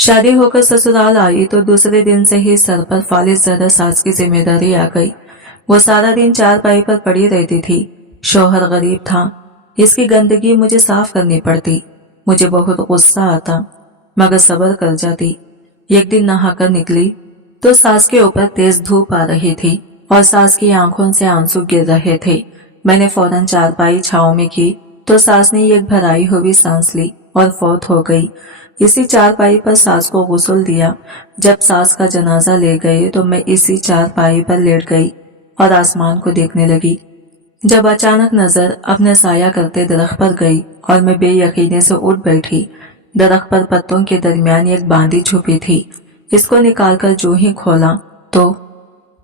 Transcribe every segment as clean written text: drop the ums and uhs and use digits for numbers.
शादी होकर ससुराल आई तो दूसरे दिन से ही सर पर फालिस ज्यादा सास की जिम्मेदारी आ गई। वो सारा दिन चारपाई पर पड़ी रहती थी। शौहर गरीब था, इसकी गंदगी मुझे साफ करनी पड़ती। मुझे बहुत गुस्सा आता मगर सब्र कर जाती। एक दिन नहाकर निकली तो सास के ऊपर तेज धूप आ रही थी और सास की आंखों से आंसू गिर रहे थे। मैंने फौरन चारपाई छांव में की तो सास ने एक भराई हुई सांस ली और फौत हो गई। इसी चारपाई पर सास को गुस्ल दिया। जब सास का जनाजा ले गए तो मैं इसी चारपाई पर लेट गई और आसमान को देखने लगी। जब अचानक नजर अपने साया करते दरख्त पर गई और मैं बेयकीनी से उठ बैठी। दरख्त पर पत्तों के दरमियान एक बांदी छुपी थी। इसको निकालकर जो ही खोला तो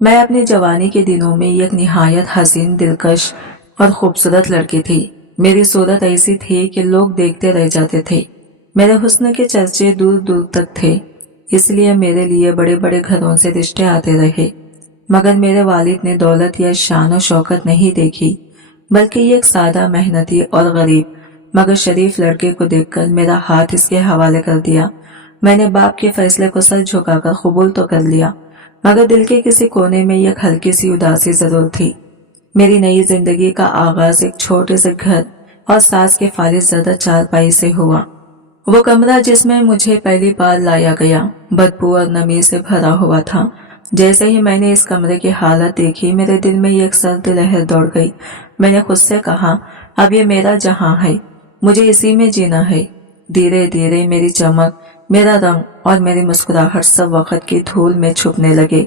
मैं अपनी जवानी के दिनों में एक निहायत हसीन, दिलकश और खूबसूरत लड़की थी। मेरी सूरत ऐसी थी कि लोग देखते रह जाते थे। मेरे हुस्न के चर्चे दूर दूर तक थे, इसलिए मेरे लिए बड़े बड़े घरों से रिश्ते आते रहे। मगर मेरे वालिद ने दौलत या शान और शौकत नहीं देखी, बल्कि एक सादा, मेहनती और गरीब मगर शरीफ लड़के को देखकर मेरा हाथ इसके हवाले कर दिया। मैंने बाप के फैसले को सर झुकाकर कबूल तो कर लिया, मगर दिल के किसी कोने में एक हल्की सी उदासी जरूर थी। मेरी नई जिंदगी का आगाज एक छोटे से घर और सास के फालिस ज़दा चारपाई से हुआ। वो कमरा जिसमें मुझे पहली बार लाया गया बदबू और नमी से भरा हुआ था। जैसे ही मैंने इस कमरे की हालत देखी, मेरे दिल में एक सर्द लहर दौड़ गई। मैंने खुद से कहा, अब ये मेरा जहां है, मुझे इसी में जीना है। धीरे धीरे मेरी चमक, मेरा रंग और मेरी मुस्कुराहट सब वक्त की धूल में छुपने लगे।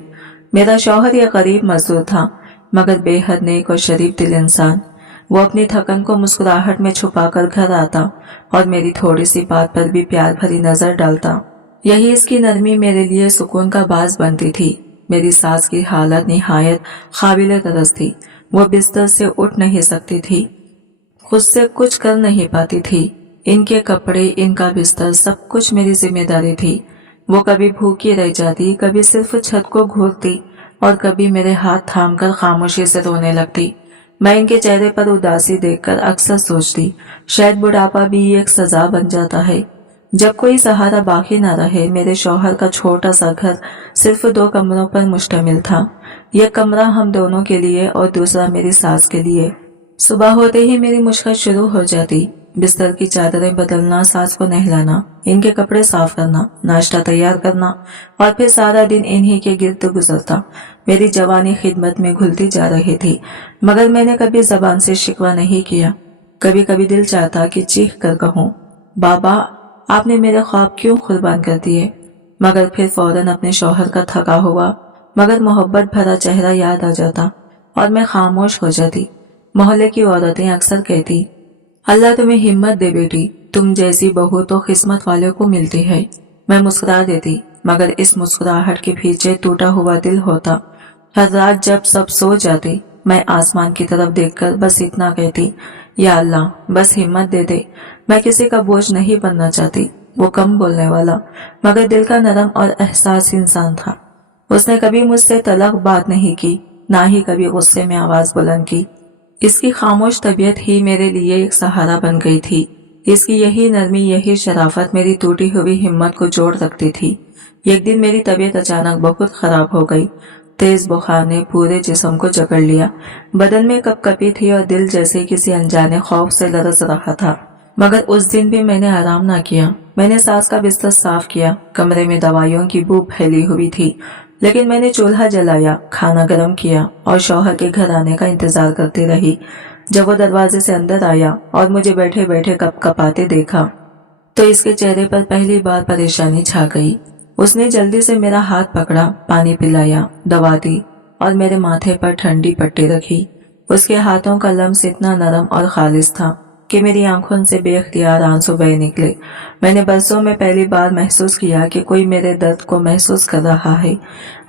मेरा शौहर यह गरीब मजदूर था, मगर बेहद नेक और शरीफ दिल इंसान। वो अपनी थकन को मुस्कुराहट में छुपाकर घर आता और मेरी थोड़ी सी बात पर भी प्यार भरी नजर डालता। यही इसकी नरमी मेरे लिए सुकून का बाज बनती थी। मेरी सास की हालत निहायत काबिल तरस थी। वो बिस्तर से उठ नहीं सकती थी, खुद से कुछ कर नहीं पाती थी। इनके कपड़े, इनका बिस्तर, सब कुछ मेरी जिम्मेदारी थी। वो कभी भूखी रह जाती, कभी सिर्फ छत को घूरती और कभी मेरे हाथ थामकर खामोशी से रोने लगती। मैं इनके चेहरे पर उदासी देखकर अक्सर सोचती, शायद बुढ़ापा भी एक सजा बन जाता है। जब कोई सहारा बाकी न रहे, मेरे शौहर का छोटा सा घर सिर्फ 2 कमरों पर मुश्तमिल था। यह कमरा हम दोनों के लिए और दूसरा मेरी सास के लिए। सुबह होते ही मेरी मुश्किल शुरू हो जाती। बिस्तर की चादरें बदलना, सास को नहलाना, इनके कपड़े साफ करना, नाश्ता तैयार करना और फिर सारा दिन इन्हीं के गिर्द गुजरता। मेरी जवानी खिदमत में घुलती जा रही थी, मगर मैंने कभी जबान से शिकवा नहीं किया। कभी कभी दिल चाहता कि चीख कर कहूँ, बाबा आपने मेरे ख्वाब क्यों कुर्बान कर दिए। मगर फिर फौरन अपने शौहर का थका हुआ मगर मोहब्बत भरा चेहरा याद आ जाता और मैं खामोश हो जाती। मोहल्ले की औरतें अक्सर कहती, अल्लाह तुम्हें हिम्मत दे बेटी, तुम जैसी बहू तो किस्मत वालों को मिलती है। मैं मुस्कुरा देती, मगर इस मुस्कुराहट के पीछे टूटा हुआ दिल होता। हर रात जब सब सो जाते, मैं आसमान की तरफ देखकर बस इतना कहती, या अल्लाह बस हिम्मत दे दे। मैं किसी का बोझ नहीं बनना चाहती। वो कम बोलने वाला मगर दिल का नरम और एहसास इंसान था। उसने कभी मुझसे तलख बात नहीं की, ना ही कभी गुस्से में आवाज बुलंद की। इसकी खामोश तबीयत ही मेरे लिए एक सहारा बन गई थी। इसकी यही नरमी, यही शराफत मेरी टूटी हुई हिम्मत को जोड़ रखती थी। एक दिन मेरी तबीयत अचानक बहुत खराब हो गई। तेज बुखार ने पूरे जिस्म को जकड़ लिया। बदन में कपकपी थी और दिल जैसे किसी अनजाने खौफ से लरस रहा था। मगर उस दिन भी मैंने आराम ना किया। मैंने सास का बिस्तर साफ किया। कमरे में दवाइयों की बू फैली हुई थी, लेकिन मैंने चूल्हा जलाया, खाना गर्म किया और शौहर के घर आने का इंतजार करती रही। जब वो दरवाजे से अंदर आया और मुझे बैठे बैठे कपकपाते देखा तो इसके चेहरे पर पहली बार परेशानी छा गई। उसने जल्दी से मेरा हाथ पकड़ा, पानी पिलाया, दवा दी और मेरे माथे पर ठंडी पट्टी रखी। उसके हाथों का लम्स इतना नरम और खालिस था कि मेरी आंखों से बेख्तियार आंसू बह निकले। मैंने बरसों में पहली बार महसूस किया कि कोई मेरे दर्द को महसूस कर रहा है।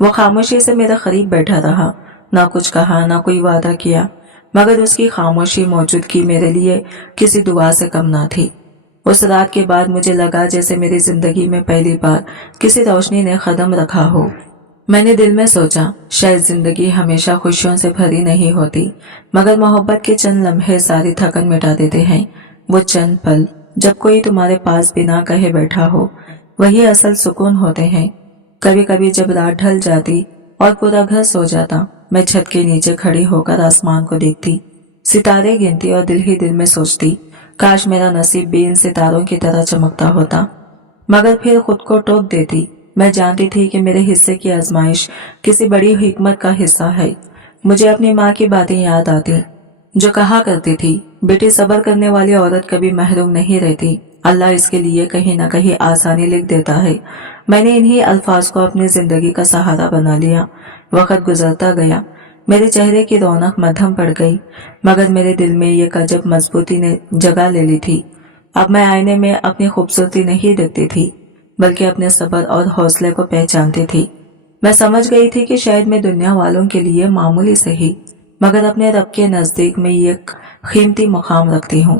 वो खामोशी से मेरे करीब बैठा रहा, ना कुछ कहा, ना कोई वादा किया, मगर उसकी खामोशी, मौजूदगी मेरे लिए किसी दुआ से कम ना थी। उस रात के बाद मुझे लगा जैसे मेरी जिंदगी में पहली बार किसी रोशनी ने कदम रखा हो। मैंने दिल में सोचा, शायद जिंदगी हमेशा खुशियों से भरी नहीं होती, मगर मोहब्बत के चंद लम्हे सारी थकन मिटा देते हैं। वो चंद पल जब कोई तुम्हारे पास बिना कहे बैठा हो, वही असल सुकून होते हैं। कभी कभी जब रात ढल जाती और पूरा घर सो जाता, मैं छत के नीचे खड़ी होकर आसमान को देखती, सितारे गिनती और दिल ही दिल में सोचती, काश मेरा नसीब भी इन सितारों की तरह चमकता होता। मगर फिर खुद को टोक देती। मैं जानती थी कि मेरे हिस्से की आजमाइश किसी बड़ी हिकमत का हिस्सा है। मुझे अपनी माँ की बातें याद आती, जो कहा करती थी, बेटी सब्र करने वाली औरत कभी महरूम नहीं रहती, अल्लाह इसके लिए कहीं न कहीं आसानी लिख देता है। मैंने इन्हीं अल्फाज को अपनी जिंदगी का सहारा बना लिया। वक्त गुजरता गया, मेरे चेहरे की रौनक मध्यम पड़ गई, मगर मेरे दिल में ये अजब मजबूती ने जगह ले ली थी। अब मैं आईने में अपनी खूबसूरती नहीं देखती थी, बल्कि अपने सब्र और हौसले को पहचानती थी। मैं समझ गई थी कि शायद मैं दुनिया वालों के लिए मामूली सही, मगर अपने रब के नजदीक में ये कीमती मुकाम रखती हूँ।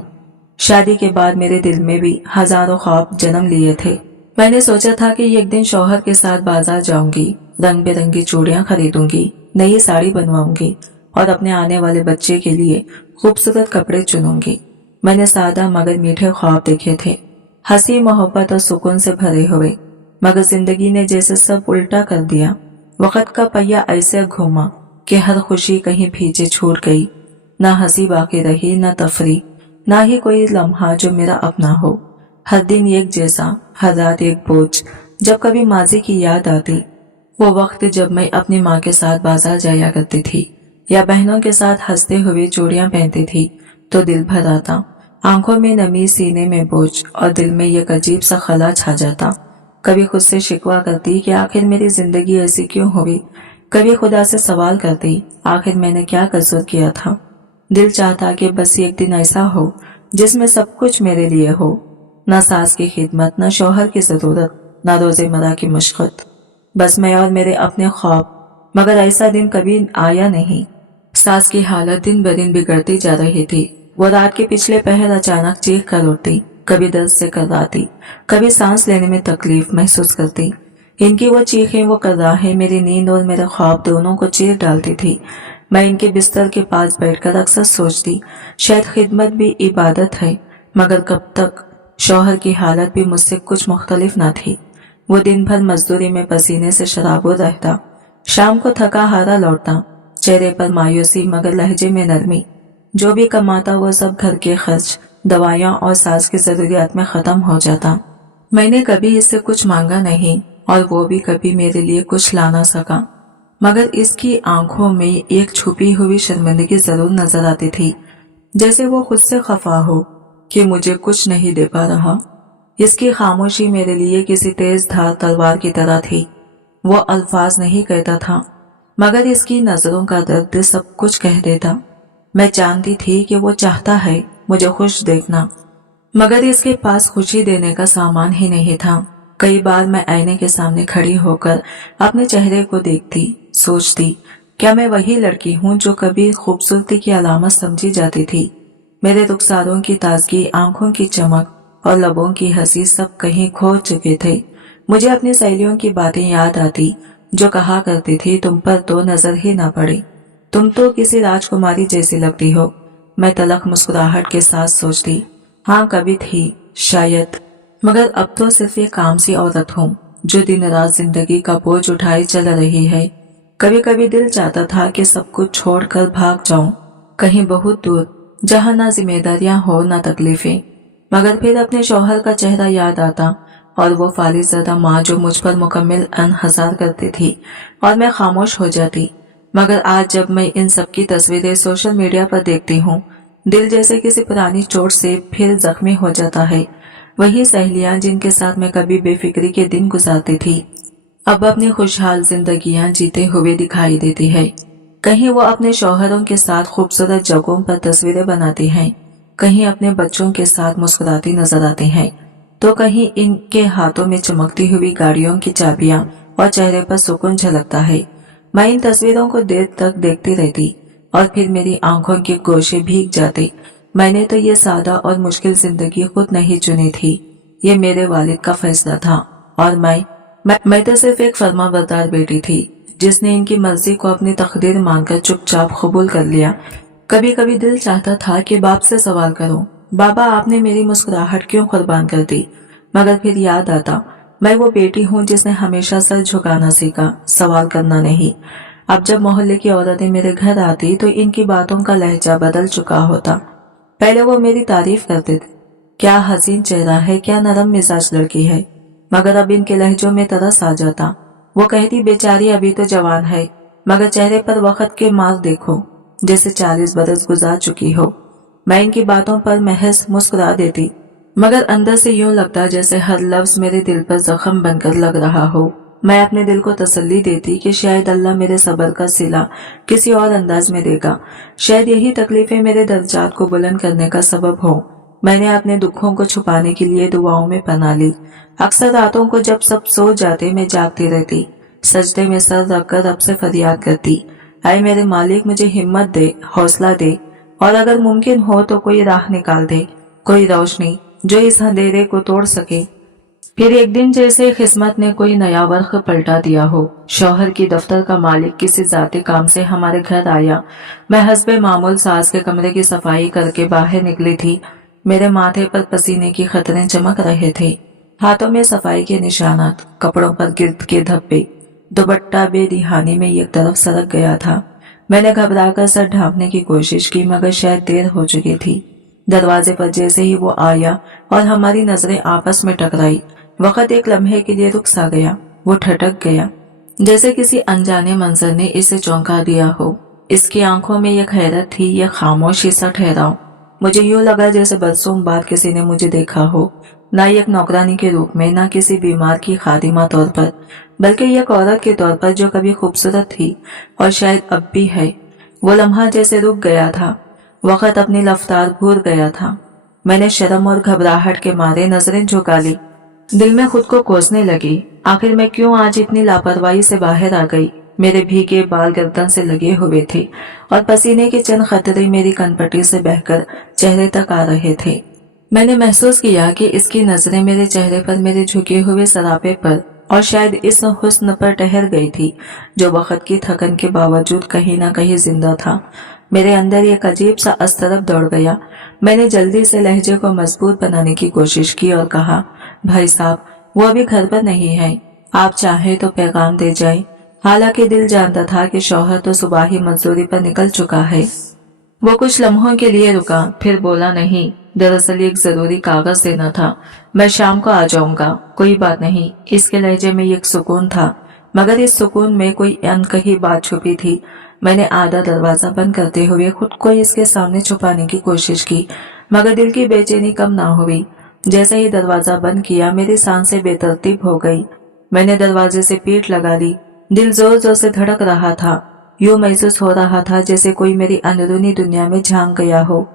शादी के बाद मेरे दिल में भी हजारों ख्वाब जन्म लिए थे। मैंने सोचा था कि एक दिन शौहर के साथ बाजार जाऊंगी, रंग बिरंगी चूड़ियां खरीदूंगी, नई साड़ी बनवाऊंगी और अपने आने वाले बच्चे के लिए खूबसूरत कपड़े चुनूंगी। मैंने सादा मगर मीठे ख्वाब देखे थे, हंसी मोहब्बत और सुकून से भरे हुए, मगर जिंदगी ने जैसे सब उल्टा कर दिया। वक्त का पहिया ऐसे घूमा कि हर खुशी कहीं पीछे छूट गई। ना हंसी बाकी रही, ना तफरी, ना ही कोई लम्हा जो मेरा अपना हो। हर दिन एक जैसा, हर रात एक बोझ। जब कभी माजी की याद आती, वो वक्त जब मैं अपनी माँ के साथ बाजार जाया करती थी या बहनों के साथ हंसते हुए चूड़ियां पहनती थी, तो दिल भर आता। आंखों में नमी, सीने में बोझ और दिल में एक अजीब सा खला छा जाता। कभी खुद से शिकवा करती कि आखिर मेरी जिंदगी ऐसी क्यों हुई। कभी खुदा से सवाल करती, आखिर मैंने क्या कसूर किया था। दिल चाहता कि बस एक दिन ऐसा हो जिसमें सब कुछ मेरे लिए हो, न सास की खिदमत, न शौहर की जरूरत, न रोजेमर्रा की मशक्कत, बस मैं और मेरे अपने ख्वाब। मगर ऐसा दिन कभी आया नहीं। सास की हालत दिन ब दिन बिगड़ती जा रही थी। वो रात के पिछले पहर अचानक चीख कर उठती, कभी दर्द से कर्राती, कभी सांस लेने में तकलीफ महसूस करती। इनकी वो चीखें, वो कर्राहें मेरी नींद और मेरे ख्वाब दोनों को चीर डालती थी। मैं इनके बिस्तर के पास बैठकर अक्सर सोचती, शायद खिदमत भी इबादत है, मगर कब तक। शौहर की हालत भी मुझसे कुछ मुख्तलिफ न थी। वो दिन भर मजदूरी में पसीने से शराबोर रहता, शाम को थका हारा लौटता, चेहरे पर मायूसी मगर लहजे में नरमी। जो भी कमाता वो सब घर के खर्च, दवाइयाँ और सास की जरूरियात में खत्म हो जाता। मैंने कभी इससे कुछ मांगा नहीं और वो भी कभी मेरे लिए कुछ ला ना सका, मगर इसकी आंखों में एक छुपी हुई शर्मिंदगी जरूर नजर आती थी, जैसे वो खुद से खफा हो कि मुझे कुछ नहीं दे पा रहा। इसकी खामोशी मेरे लिए किसी तेज धार तलवार की तरह थी। वो अल्फाज नहीं कहता था, मगर इसकी नजरों का दर्द सब कुछ कह देता। मैं जानती थी कि वो चाहता है मुझे खुश देखना, मगर इसके पास खुशी देने का सामान ही नहीं था। कई बार मैं आईने के सामने खड़ी होकर अपने चेहरे को देखती, सोचती, क्या मैं वही लड़की हूँ जो कभी खूबसूरती की अलामत समझी जाती थी। मेरे रुखसारों की ताजगी, आंखों की चमक और लबों की हंसी सब कहीं खो चुके थे। मुझे अपनी सहेलियों की बातें याद आती, जो कहा करती थी, तुम पर तो नजर ही ना पड़े, तुम तो किसी राजकुमारी जैसी लगती हो। मैं तलख मुस्कुराहट के साथ सोचती, हाँ कभी थी शायद, मगर अब तो सिर्फ एक काम सी औरत हूँ जो दिन रात जिंदगी का बोझ उठाए चल रही है। कभी कभी दिल चाहता था कि सब कुछ छोड़कर भाग जाऊं, कहीं बहुत दूर, जहाँ ना जिम्मेदारियां हो ना तकलीफें। मगर फिर अपने शौहर का चेहरा याद आता और वो फालिज़दा माँ जो मुझ पर मुकम्मल अनहसार करती थी और मैं खामोश हो जाती। मगर आज जब मैं इन सब की तस्वीरें सोशल मीडिया पर देखती हूँ, दिल जैसे किसी पुरानी चोट से फिर जख्मी हो जाता है। वही सहेलियां जिनके साथ मैं कभी बेफिक्री के दिन गुजारती थी, अब अपनी खुशहाल जिंदगियां जीते हुए दिखाई देती है। कहीं वो अपने शौहरों के साथ खूबसूरत जगहों पर तस्वीरें बनाती हैं, कहीं अपने बच्चों के साथ मुस्कुराती नजर आती हैं, तो कहीं इनके हाथों में चमकती हुई गाड़ियों की चाबियां और चेहरे पर सुकून झलकता है। मैं इन तस्वीरों को देर तक देखती रहती और फिर मेरी आंखों के गोशे भीग जाते। मैंने तो ये सादा और मुश्किल जिंदगी खुद नहीं चुनी थी, ये मेरे वालिद का फैसला था और मैं तो सिर्फ एक फर्माबरदार बेटी थी जिसने इनकी मर्जी को अपनी तकदीर मानकर चुपचाप कबूल कर लिया। कभी कभी दिल चाहता था कि बाप से सवाल करूं, बाबा आपने मेरी मुस्कुराहट क्यों कुर्बान कर दी, मगर फिर याद आता मैं वो बेटी हूँ जिसने हमेशा सर झुकाना सीखा, सवाल करना नहीं। अब जब मोहल्ले की औरतें मेरे घर आती तो इनकी बातों का लहजा बदल चुका होता। पहले वो मेरी तारीफ करते थे, क्या हसीन चेहरा है, क्या नरम मिजाज लड़की है, मगर अब इनके लहजों में तरस आ जाता। वो कहती, बेचारी अभी तो जवान है, मगर चेहरे पर वक्त के मार्क देखो, जैसे 40 बरस गुजार चुकी हो। मैं इनकी बातों पर महज मुस्कुरा देती, मगर अंदर से यूं लगता जैसे हर लफ्ज मेरे दिल पर जख्म बनकर लग रहा हो। मैं अपने दिल को तसल्ली देती कि शायद अल्लाह मेरे सब्र का सिला किसी और अंदाज में देगा, शायद यही तकलीफें मेरे दर्जात को बुलंद करने का सबब हो। मैंने अपने दुखों को छुपाने के लिए दुआओं में पनाह ली। अक्सर रातों को जब सब सो जाते मैं जागती रहती, सजदे में सर रखकर रब से फरियाद करती, आए मेरे मालिक मुझे हिम्मत दे, हौसला दे, और अगर मुमकिन हो तो कोई राह निकाल दे, कोई रोशनी जो इस अंधेरे को तोड़ सके। फिर एक दिन जैसे किस्मत ने कोई नया वर्क पलटा दिया हो। शौहर की दफ्तर का मालिक किसी जाती काम से हमारे घर आया। मैं हस्बे मामूल सास के कमरे की सफाई करके बाहर निकली थी। मेरे माथे पर पसीने की खतरे चमक रहे थे, हाथों में सफाई के निशानात, कपड़ों पर गिर्द के धब्बे। दुपट्टा बेदिहानी में एक तरफ सरक गया था। मैंने घबराकर सर ढांपने की कोशिश की, मगर शायद देर हो चुकी थी। दरवाजे पर जैसे ही वो आया और हमारी नजरें आपस में टकराई, वक्त एक लम्हे के लिए रुक सा गया। वो ठटक गया, जैसे किसी अनजाने मंजर ने इसे चौंका दिया हो। इसकी आंखों में एक हैरत थी, यह खामोशी सा ठहराव। मुझे यूं लगा जैसे बरसों बाद किसी ने मुझे देखा हो, न एक नौकरानी के रूप में, न किसी बीमार की खादिमा तौर पर, बल्कि एक औरत के तौर पर जो कभी खूबसूरत थी और शायद अब भी है। वो लम्हा जैसे रुक गया था, वक्त अपनी रफ्तार भूल गया था। मैंने शर्म और घबराहट के मारे नजरें झुका ली, दिल में खुद को कोसने लगी। आखिर मैं क्यों आज इतनी लापरवाही से बाहर आ गई। मेरे भीगे बाल गर्दन से लगे हुए थे और पसीने के चंद खतरे मेरी कनपटी से बहकर चेहरे तक आ रहे थे। मैंने महसूस किया कि इसकी नजरें मेरे चेहरे पर, मेरे झुके हुए सरापे पर और शायद इस हुस्न पर ठहर गई थी जो वक्त की थकन के बावजूद कहीं ना कहीं जिंदा था। मेरे अंदर एक अजीब सा अस्तरब दौड़ गया। मैंने जल्दी से लहजे को मजबूत बनाने की कोशिश की और कहा, भाई साहब, वो अभी घर पर नहीं है, आप चाहे तो पैगाम दे जाए। हालांकि दिल जानता था कि शौहर तो सुबह ही मजदूरी पर निकल चुका है। वो कुछ लम्हों के लिए रुका, फिर बोला, नहीं, दरअसल एक जरूरी कागज देना था, मैं शाम को आ जाऊंगा। कोई बात नहीं। इसके लहजे में एक सुकून था, मगर इस सुकून में कोई अनकही बात छुपी थी। मैंने आधा दरवाजा बंद करते हुए खुद को इसके सामने छुपाने की कोशिश की, मगर दिल की बेचैनी कम ना हुई। जैसे ही दरवाजा बंद किया मेरी सांसें बेतरतीब हो गई। मैंने दरवाजे से पीठ लगा ली। दिल जोर जोर से धड़क रहा था। यूं महसूस हो रहा था जैसे कोई मेरी अंदरूनी दुनिया में झांक गया हो,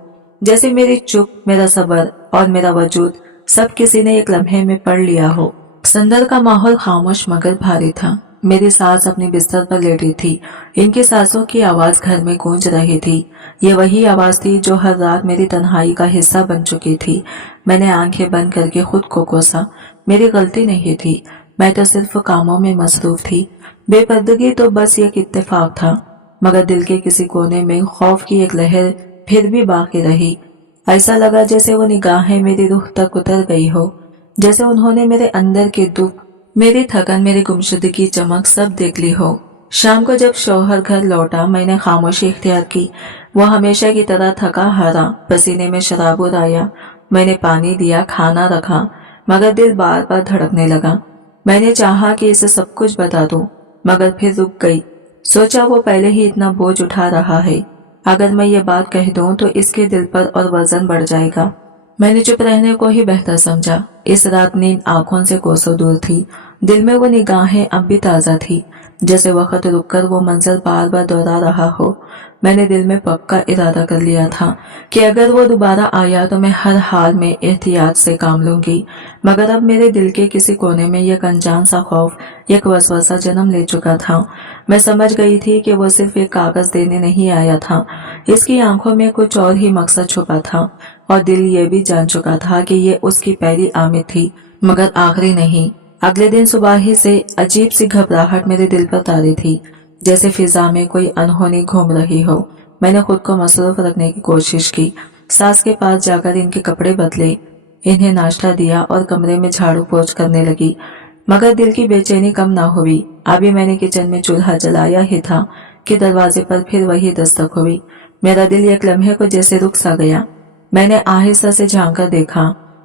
जैसे मेरी चुप, मेरा सब्र और मेरा वजूद सब किसी ने एक लम्हे में पढ़ लिया हो। संदर का माहौल खामोश मगर भारी था। मेरी सास अपनी बिस्तर पर लेटी थी। इनकी सांसों की आवाज घर में गूंज रही थी। ये वही आवाज थी जो हर रात मेरी तन्हाई का हिस्सा बन चुकी थी। मैंने आंखें बंद करके खुद को कोसा। मेरी गलती नहीं थी, मैं तो सिर्फ कामों में मसरूफ थी। बेपर्दगी तो बस एक इत्तेफाक था, मगर दिल के किसी कोने में खौफ की एक लहर फिर भी बाकी रही। ऐसा लगा जैसे वो निगाहें मेरी रूह तक उतर गई हो, जैसे उन्होंने मेरे अंदर के दुख, मेरी थकन, मेरी गुमशुदगी, चमक सब देख ली हो। शाम को जब शौहर घर लौटा मैंने खामोशी इख्तियार की। वो हमेशा की तरह थका हारा, पसीने में शराबुर आया। मैंने पानी दिया, खाना रखा, मगर दिल बार बार धड़कने लगा। मैंने चाहा कि इसे सब कुछ बता दूं, मगर फिर रुक गई। सोचा वो पहले ही इतना बोझ उठा रहा है, अगर मैं ये बात कह दूं तो इसके दिल पर और वजन बढ़ जाएगा। मैंने चुप रहने को ही बेहतर समझा। इस रात नींद आंखों से कोसों दूर थी। दिल में वो निगाहें अब भी ताजा थी, जैसे वक्त रुककर वो मंजर बार बार दोहरा रहा हो। मैंने दिल में पक्का इरादा कर लिया था कि अगर वो दोबारा आया तो मैं हर हाल में एहतियात से काम लूंगी। मगर अब मेरे दिल के किसी कोने में एक अनजान सा खौफ, एक वसवसा जन्म ले चुका था। मैं समझ गई थी कि वो सिर्फ एक कागज देने नहीं आया था, इसकी आंखों में कुछ और ही मकसद छुपा था। और दिल ये भी जान चुका था कि ये उसकी पहली आमद थी, मगर आखिरी नहीं। अगले दिन सुबह ही से अजीब सी घबराहट मेरे दिल पर तारी थी, जैसे फिजा में कोई अनहोनी घूम रही हो। मैंने खुद को मसरूफ रखने की कोशिश की। सास के पास जाकर इनके कपड़े बदले, इन्हें नाश्ता दिया और कमरे में झाड़ू पोंछ करने लगी। मगर दिल की बेचैनी कम ना हुई। अभी मैंने किचन में चूल्हा जलाया ही था कि दरवाजे पर फिर वही दस्तक हुई। मेरा दिल एक लम्हे को जैसे रुक सा गया। मैंने आहिस्ता से झांक कर देखा।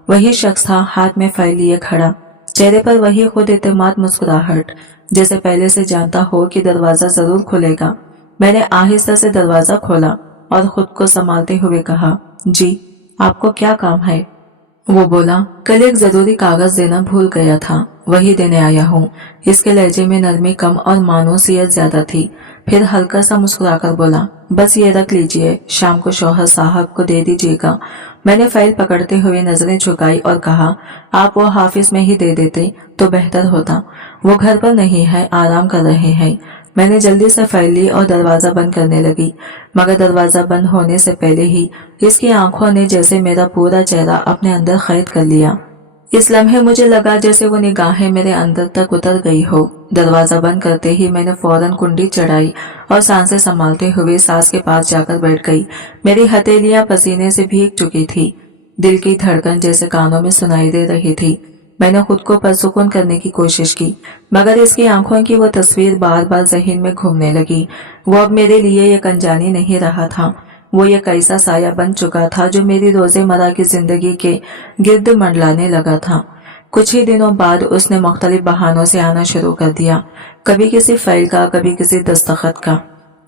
वही शख्स था, हाथ में फाइल लिए खड़ा, चेहरे पर वही खुद एतमाद मुस्कुराहट, जैसे पहले से जानता हो कि दरवाजा जरूर खुलेगा। मैंने आहिस्ता से दरवाजा खोला और खुद को संभालते हुए कहा, जी आपको क्या काम है? वो बोला, कल एक जरूरी कागज देना भूल गया था, वही देने आया हूँ। इसके लहजे में नरमी कम और मानूसियत ज्यादा थी। फिर हल्का सा मुस्कुराकर बोला, बस ये रख लीजिए, शाम को शौहर साहब को दे दीजिएगा। मैंने फाइल पकड़ते हुए नजरें झुकाई और कहा, आप वो हाफिज में ही दे देते तो बेहतर होता। वो घर पर नहीं है, आराम कर रहे हैं। मैंने जल्दी से फाइल ली और दरवाजा बंद करने लगी, मगर दरवाजा बंद होने से पहले ही इसकी आंखों ने जैसे मेरा पूरा चेहरा अपने अंदर कैद कर लिया। इस लम्हे मुझे लगा जैसे वो निगाहें मेरे अंदर तक उतर गई हो। दरवाजा बंद करते ही मैंने फौरन कुंडी चढ़ाई और सांसें संभालते हुए सास के पास जाकर बैठ गई। मेरी हथेलियां पसीने से भीग चुकी थी। दिल की धड़कन जैसे कानों में सुनाई दे रही थी। मैंने खुद को परसुकून करने की कोशिश की, मगर इसकी आंखों की वो तस्वीर बार बार ज़हन में घूमने लगी। वो अब मेरे लिए एक अनजानी नहीं रहा था, वो एक ऐसा साया बन चुका था जो मेरी रोजेमर्रा की जिंदगी के गिर्द मंडलाने लगा था। कुछ ही दिनों बाद उसने मुख्तलिफ बहानों से आना शुरू कर दिया, कभी किसी फाइल का, कभी किसी दस्तखत का,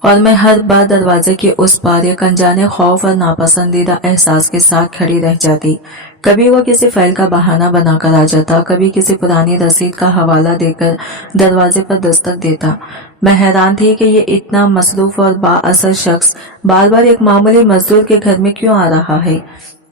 और मैं हर बार दरवाजे के उस पार एक अनजाने खौफ और नापसंदीदा एहसास के साथ खड़ी रह जाती। कभी वो किसी फाइल का बहाना बनाकर आ जाता, कभी किसी पुरानी रसीद का हवाला देकर दरवाजे पर दस्तक देता। मैं हैरान थी कि ये इतना मसरूफ और बाअसर शख्स बार बार एक मामूली मजदूर के घर में क्यों आ रहा है।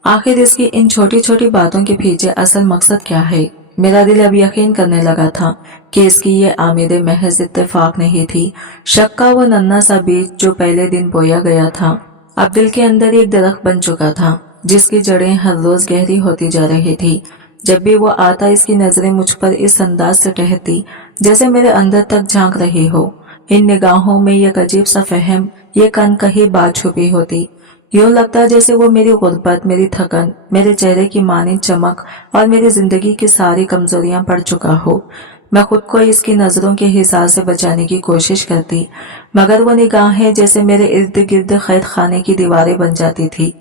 आखिर इसकी इन छोटी छोटी बातों के पीछे असल मकसद क्या है। मेरा दिल अब यकीन करने लगा था कि इसकी ये आमिर महज इत्तेफाक नहीं थी। शक का वो नन्हा सा बीज जो पहले दिन बोया गया था, अब दिल के अंदर एक दरख्त बन चुका था, जिसकी जड़ें हर रोज गहरी होती जा रही थी। जब भी वो आता, इसकी नजरें मुझ पर इस अंदाज से टहरती जैसे मेरे अंदर तक झांक रही हो। इन निगाहों में एक अजीब सा फहम, ये अनकही बात छुपी होती। यूं लगता जैसे वो मेरी गुर्बत, मेरी थकन, मेरे चेहरे की मानी चमक और मेरी जिंदगी की सारी कमजोरियां पड़ चुका हो। मैं खुद को इसकी नजरों के हिसाब से बचाने की कोशिश करती, मगर वो निगाहें जैसे मेरे इर्द गिर्द कैद खाने की दीवारें बन जाती थी।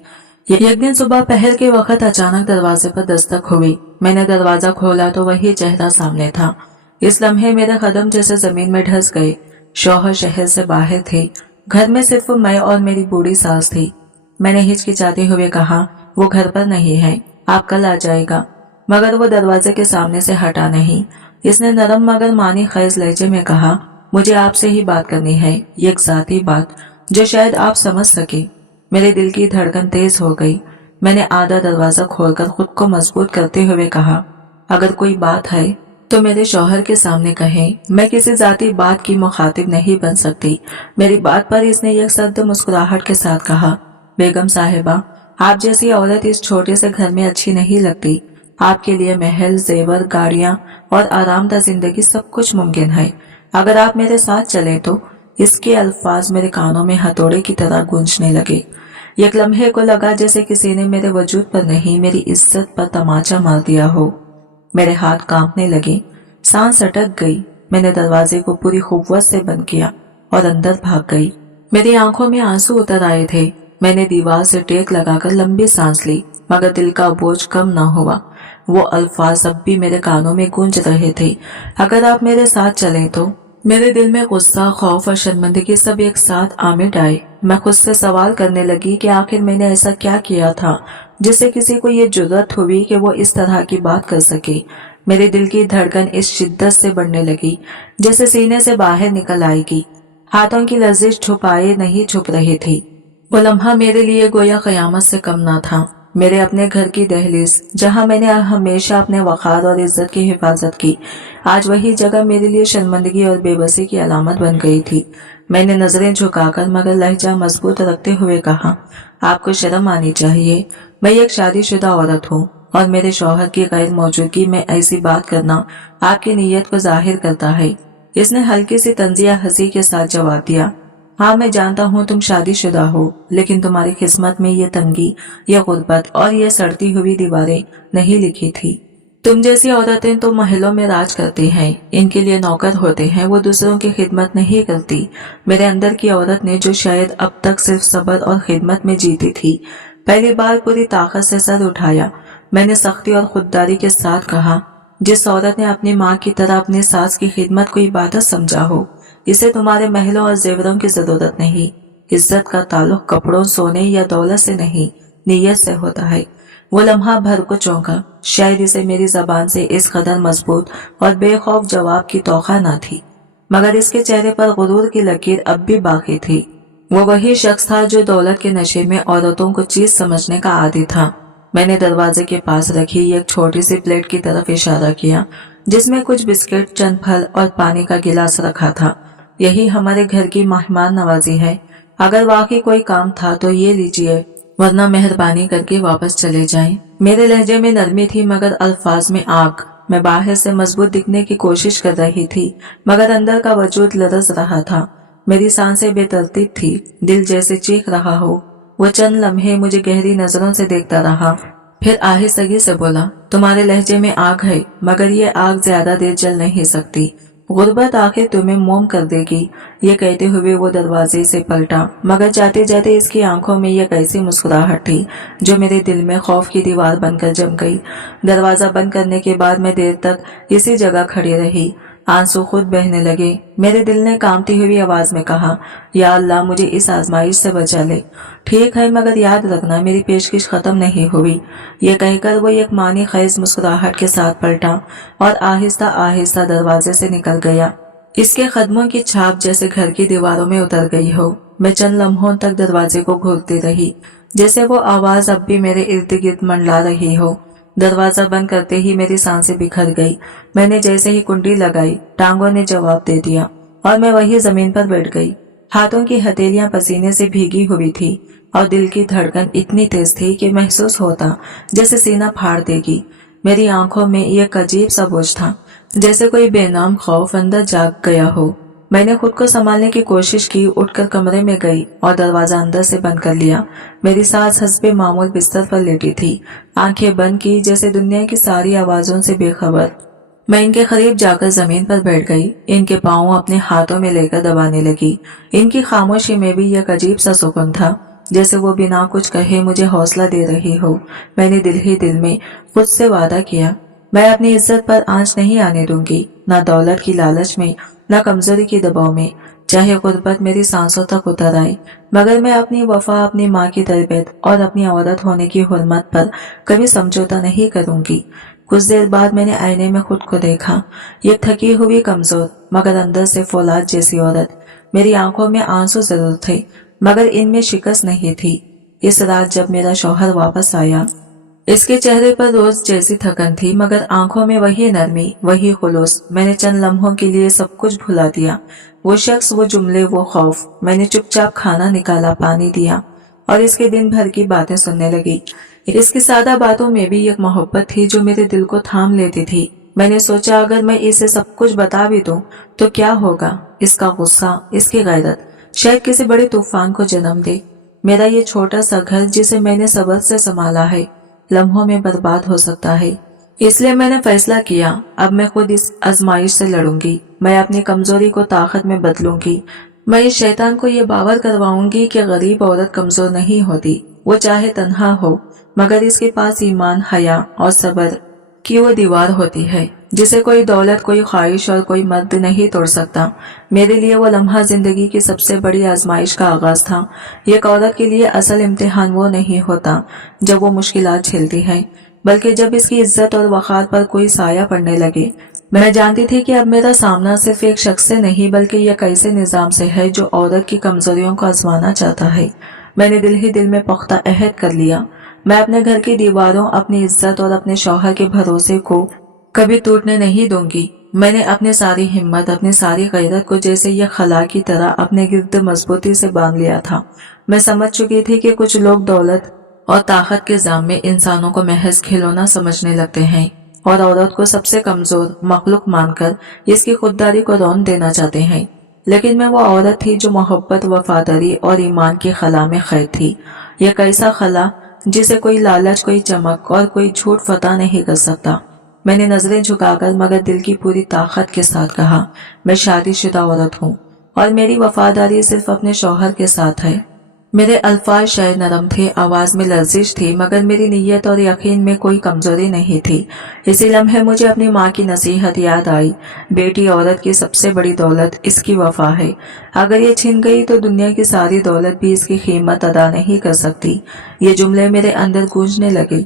एक दिन सुबह पहर के वक्त अचानक दरवाजे पर दस्तक हुई। मैंने दरवाजा खोला तो वही चेहरा सामने था। इस लम्हे मेरे कदम जैसे जमीन में धंस गए। शौहर शहर से बाहर थे, घर में सिर्फ मैं और मेरी बूढ़ी सास थी। मैंने हिचकिचाते हुए कहा, वो घर पर नहीं है, आप कल आ जाएगा। मगर वो दरवाजे के सामने से हटा नहीं। इसने नरम मगर मानी खैज लहजे में कहा, मुझे आपसे ही बात करनी है, एक ज़ाती बात जो शायद आप समझ सके। मेरे दिल की धड़कन तेज हो गई। मैंने आधा दरवाजा खोलकर खुद को मजबूत करते हुए कहा, अगर कोई बात है तो मेरे शौहर के सामने कहें, मैं किसी जाती बात की मुखातिब नहीं बन सकती। मेरी बात पर इसने एक सर्द मुस्कुराहट के साथ कहा, बेगम साहिबा, आप जैसी औरत इस छोटे से घर में अच्छी नहीं लगती। आपके लिए महल, जेवर, गाड़ियां और आरामदायक जिंदगी सब कुछ मुमकिन है, अगर आप मेरे साथ चले तो। इसके अल्फाज मेरे कानों में हथौड़े की तरह गूंजने लगे। एक लम्हे को लगा जैसे किसी ने मेरे वजूद पर नहीं, मेरी इज्जत पर तमाचा मार दिया हो। मेरे हाथ कांपने लगे, सांस अटक गई। मैंने दरवाजे को पूरी कुव्वत से बंद किया और अंदर भाग गई। मेरी आंखों में आंसू उतर आए थे। मैंने दीवार से टेक लगाकर लंबी सांस ली, मगर दिल का बोझ कम न हुआ। वो अल्फाज अब भी मेरे कानों में गूंज रहे थे, अगर आप मेरे साथ चलें तो। मेरे दिल में गुस्सा, खौफ और शर्मिंदगी सब एक साथ आमिर आए। मैं खुद से सवाल करने लगी कि आखिर मैंने ऐसा क्या किया था जिससे किसी को ये जुर्रत हुई कि वो इस तरह की बात कर सके। मेरे दिल की धड़कन इस शिद्दत से बढ़ने लगी जैसे सीने से बाहर निकल आएगी। हाथों की लर्जिश छुपाए नहीं छुप रही थी। वो लम्हा मेरे लिए गोया कयामत से कम ना था। मेरे अपने घर की दहलीज, जहां मैंने हमेशा अपने वक़ार और इज्जत की हिफाजत की, आज वही जगह मेरे लिए शर्मिंदगी और बेबसी की अलामत बन गई थी। मैंने नजरें झुकाकर मगर लहजा मजबूत रखते हुए कहा, आपको शर्म आनी चाहिए। मैं एक शादीशुदा औरत हूँ और मेरे शौहर की गैर मौजूदगी में ऐसी बात करना आपकी नीयत को जाहिर करता है। इसने हल्की सी तंजिया हंसी के साथ जवाब दिया, हाँ मैं जानता हूँ तुम शादीशुदा हो, लेकिन तुम्हारी किस्मत में ये तंगी, ये गुर्बत और ये सड़ती हुई दीवारें नहीं लिखी थी। तुम जैसी औरतें तो महलों में राज करती हैं, इनके लिए नौकर होते हैं, वो दूसरों की खिदमत नहीं करती। मेरे अंदर की औरत ने, जो शायद अब तक सिर्फ सब्र और खिदमत में जीती थी, पहली बार पूरी ताकत से सर उठाया। मैंने सख्ती और खुददारी के साथ कहा, जिस औरत ने अपनी माँ की तरह अपनी सास की खिदमत को इबादत समझा हो, इसे तुम्हारे महलों और जेवरों की जरूरत नहीं। इज्जत का ताल्लुक कपड़ों, सोने या दौलत से नहीं, नीयत से होता है। वो लम्हा भर को चौंका। शायद इसे मेरी जबान से इस कदर मजबूत और बेखौफ जवाब की तौखा न थी, मगर इसके चेहरे पर गुरूर की लकीर अब भी बाकी थी। वो वही शख्स था जो दौलत के नशे में औरतों को चीज समझने का आदी था। मैंने दरवाजे के पास रखी एक छोटी सी प्लेट की तरफ इशारा किया, जिसमें कुछ बिस्किट, चंद फल और पानी का गिलास रखा था। यही हमारे घर की मेहमान नवाजी है। अगर वाकई कोई काम था तो ये लीजिए, वरना मेहरबानी करके वापस चले जाएं। मेरे लहजे में नरमी थी मगर अल्फाज में आग। मैं बाहर से मजबूत दिखने की कोशिश कर रही थी, मगर अंदर का वजूद लरज रहा था। मेरी सांसें बेतरतीब थी, दिल जैसे चीख रहा हो। वो चंद लम्हे मुझे गहरी नजरों से देखता रहा, फिर आहिस्तगी से बोला, तुम्हारे लहजे में आग है, मगर ये आग ज्यादा देर जल नहीं सकती। गुर्बत आखिर तुम्हें मोम कर देगी। ये कहते हुए वो दरवाजे से पलटा, मगर जाते जाते इसकी आंखों में एक ऐसी मुस्कुराहट थी जो मेरे दिल में खौफ की दीवार बनकर जम गई। दरवाजा बंद करने के बाद मैं देर तक इसी जगह खड़ी रही। आंसू खुद बहने लगे। मेरे दिल ने कांपती हुई आवाज में कहा, या अल्लाह, मुझे इस आजमाइश से बचा ले। ठीक है, मगर याद रखना, मेरी पेशकश खत्म नहीं हुई। ये कहकर वो एक मानी खैज मुस्कुराहट के साथ पलटा और आहिस्ता आहिस्ता दरवाजे से निकल गया। इसके कदमों की छाप जैसे घर की दीवारों में उतर गई हो। मैं चंद लम्हों तक दरवाजे को घूरती रही, जैसे वो आवाज अब भी मेरे इर्द गिर्द मंडला रही हो। दरवाजा बंद करते ही मेरी सांसें बिखर गई। मैंने जैसे ही कुंडी लगाई, टांगों ने जवाब दे दिया और मैं वही जमीन पर बैठ गई। हाथों की हथेलियां पसीने से भीगी हुई थी और दिल की धड़कन इतनी तेज थी कि महसूस होता जैसे सीना फाड़ देगी। मेरी आंखों में एक अजीब सा बोझ था, जैसे कोई बेनाम खौफ अंदर जाग गया हो। मैंने खुद को संभालने की कोशिश की, उठकर कमरे में गई और दरवाजा अंदर से बंद कर लिया। मेरी सास हस्बे मामूल बिस्तर पर लेटी थी, आंखें बंद की, जैसे दुनिया की सारी आवाजों से बेखबर। मैं इनके करीब जाकर जमीन पर बैठ गई, इनके पांव अपने हाथों में लेकर दबाने लगी। इनकी खामोशी में भी एक अजीब सा सुकून था, जैसे वो बिना कुछ कहे मुझे हौसला दे रही हो। मैंने दिल ही दिल में खुद से वादा किया, मैं अपनी इज्जत पर आंच नहीं आने दूंगी, न दौलत की लालच में, न कमजोरी के दबाव में। चाहे गुर्बत मेरी सांसों तक उतर आए, मगर मैं अपनी वफा, अपनी माँ की तरबियत और अपनी औरत होने की हुर्मत पर कभी समझौता नहीं करूंगी। कुछ देर बाद मैंने आईने में खुद को देखा, ये थकी हुई, कमजोर, मगर अंदर से फौलाद जैसी औरत। मेरी आंखों में आंसू जरूर थे, मगर इनमें शिकस्त नहीं थी। इस रात जब मेरा शौहर वापस आया, इसके चेहरे पर रोज जैसी थकन थी, मगर आंखों में वही नरमी, वही खुलूस। मैंने चंद लम्हों के लिए सब कुछ भुला दिया। वो शख्स, वो जुमले, वो खौफ। मैंने चुपचाप खाना निकाला, पानी दिया और इसके दिन भर की बातें सुनने लगी। इसकी सादा बातों में भी एक मोहब्बत थी जो मेरे दिल को थाम लेती थी। मैंने सोचा, अगर मैं इसे सब कुछ बता भी दूं तो क्या होगा। इसका गुस्सा, इसकी गैरत शायद किसी बड़े तूफान को जन्म दे। मेरा ये छोटा सा घर, जिसे मैंने सब्र से संभाला है, लम्हों में बर्बाद हो सकता है। इसलिए मैंने फैसला किया, अब मैं खुद इस आजमाइश से लड़ूंगी। मैं अपनी कमजोरी को ताकत में बदलूंगी। मैं इस शैतान को ये बावर करवाऊंगी कि गरीब औरत कमजोर नहीं होती, वो चाहे तन्हा हो, मगर इसके पास ईमान, हया और सब्र की वो दीवार होती है जिसे कोई दौलत, कोई ख्वाहिश और कोई मर्द नहीं तोड़ सकता। मेरे लिए वो लम्हा जिंदगी की सबसे बड़ी आजमाइश का आगाज था। एक औरत के लिए असल इम्तिहान वो नहीं होता जब वो मुश्किलात झेलती है, बल्कि जब इसकी इज्जत और वक़ार पर कोई साया पड़ने लगे। मैं जानती थी कि अब मेरा सामना सिर्फ एक शख्स से नहीं, बल्कि एक ऐसे निजाम से है जो औरत की कमजोरियों को आजमाना चाहता है। मैंने दिल ही दिल में पुख्ता अहद कर लिया, मैं अपने घर की दीवारों, अपनी इज्जत और अपने शौहर के भरोसे को कभी टूटने नहीं दूंगी। मैंने अपनी सारी हिम्मत, अपनी सारी गैरत को जैसे ये खला की तरह अपने गिर्द मजबूती से बांध लिया था। मैं समझ चुकी थी कि कुछ लोग दौलत और ताकत के जाम में इंसानों को महज खिलौना समझने लगते हैं और औरत को सबसे कमजोर मखलूक मानकर इसकी खुददारी को रौन देना चाहते हैं। लेकिन मैं वो औरत थी जो मोहब्बत, वफादारी और ईमान की खला में खैर थी। एक ऐसा खला जिसे कोई लालच, कोई चमक और कोई झूठ फतह नहीं कर सकता। میں نے نظریں جھکا کر مگر دل کی پوری طاقت کے ساتھ کہا، میں شادی شدہ عورت ہوں اور میری وفاداری صرف اپنے شوہر کے ساتھ ہے۔ میرے الفاظ شاید نرم تھے، آواز میں لرزش تھی، مگر میری نیت اور یقین میں کوئی کمزوری نہیں تھی۔ اسی لمحے مجھے اپنی ماں کی نصیحت یاد آئی، بیٹی عورت کی سب سے بڑی دولت اس کی وفا ہے، اگر یہ چھن گئی تو دنیا کی ساری دولت بھی اس کی قیمت ادا نہیں کر سکتی۔ یہ جملے میرے اندر گونجنے لگے،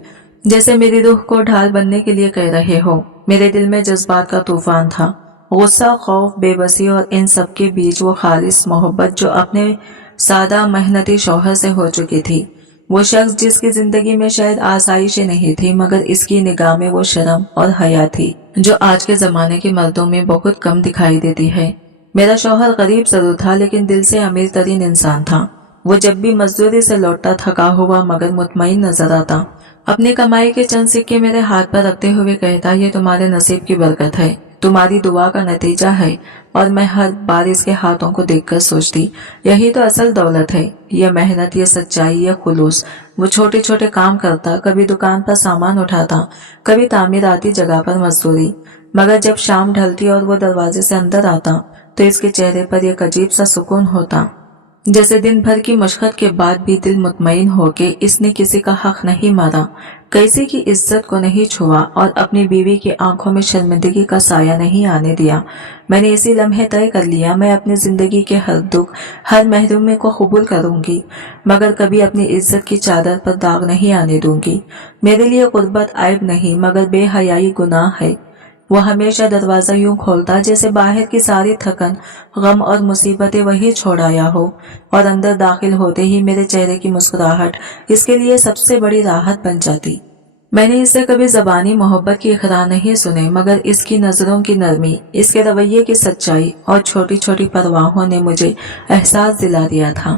جیسے میری روح کو ڈھال بننے کے لیے کہہ رہے ہو۔ میرے دل میں جذبات کا طوفان تھا، غصہ، خوف، بے بسی، اور ان سب کے بیچ وہ خالص محبت جو اپنے سادہ محنتی شوہر سے ہو چکی تھی۔ وہ شخص جس کی زندگی میں شاید آسائشیں نہیں تھی، مگر اس کی نگاہ میں وہ شرم اور حیا تھی جو آج کے زمانے کے مردوں میں بہت کم دکھائی دیتی ہے۔ میرا شوہر غریب ضرور تھا لیکن دل سے امیر ترین انسان تھا۔ وہ جب بھی مزدوری سے لوٹتا تھکا ہوا مگر مطمئن نظر آتا، اپنی کمائی کے چند سکے میرے ہاتھ پر رکھتے ہوئے کہتا، یہ تمہارے نصیب کی برکت ہے، تمہاری دعا کا نتیجہ ہے۔ اور میں ہر بار اس کے ہاتھوں کو دیکھ کر سوچتی، یہی تو اصل دولت ہے، یہ محنت، یہ سچائی، یہ خلوص۔ وہ چھوٹے چھوٹے کام کرتا، کبھی دکان پر سامان اٹھاتا، کبھی تعمیراتی جگہ پر مزدوری، مگر جب شام ڈھلتی اور وہ دروازے سے اندر آتا تو اس کے چہرے پر ایک عجیب سا سکون ہوتا، جیسے دن بھر کی مشقت کے بعد بھی دل مطمئن ہو کہ اس نے کسی کا حق نہیں مارا، کسی کی عزت کو نہیں چھوا اور اپنی بیوی کی آنکھوں میں شرمندگی کا سایہ نہیں آنے دیا۔ میں نے اسی لمحے طے کر لیا، میں اپنی زندگی کے ہر دکھ، ہر محرومی کو قبول کروں گی، مگر کبھی اپنی عزت کی چادر پر داغ نہیں آنے دوں گی۔ میرے لیے غربت عیب نہیں مگر بے حیائی گناہ ہے۔ وہ ہمیشہ دروازہ یوں کھولتا جیسے باہر کی ساری تھکن، غم اور مصیبتیں وہی چھوڑ آیا ہو، اور اندر داخل ہوتے ہی میرے چہرے کی مسکراہٹ اس کے لیے سب سے بڑی راحت بن جاتی۔ میں نے اس سے کبھی زبانی محبت کی اقرار نہیں سنے، مگر اس کی نظروں کی نرمی، اس کے رویے کی سچائی اور چھوٹی چھوٹی پرواہوں نے مجھے احساس دلا دیا تھا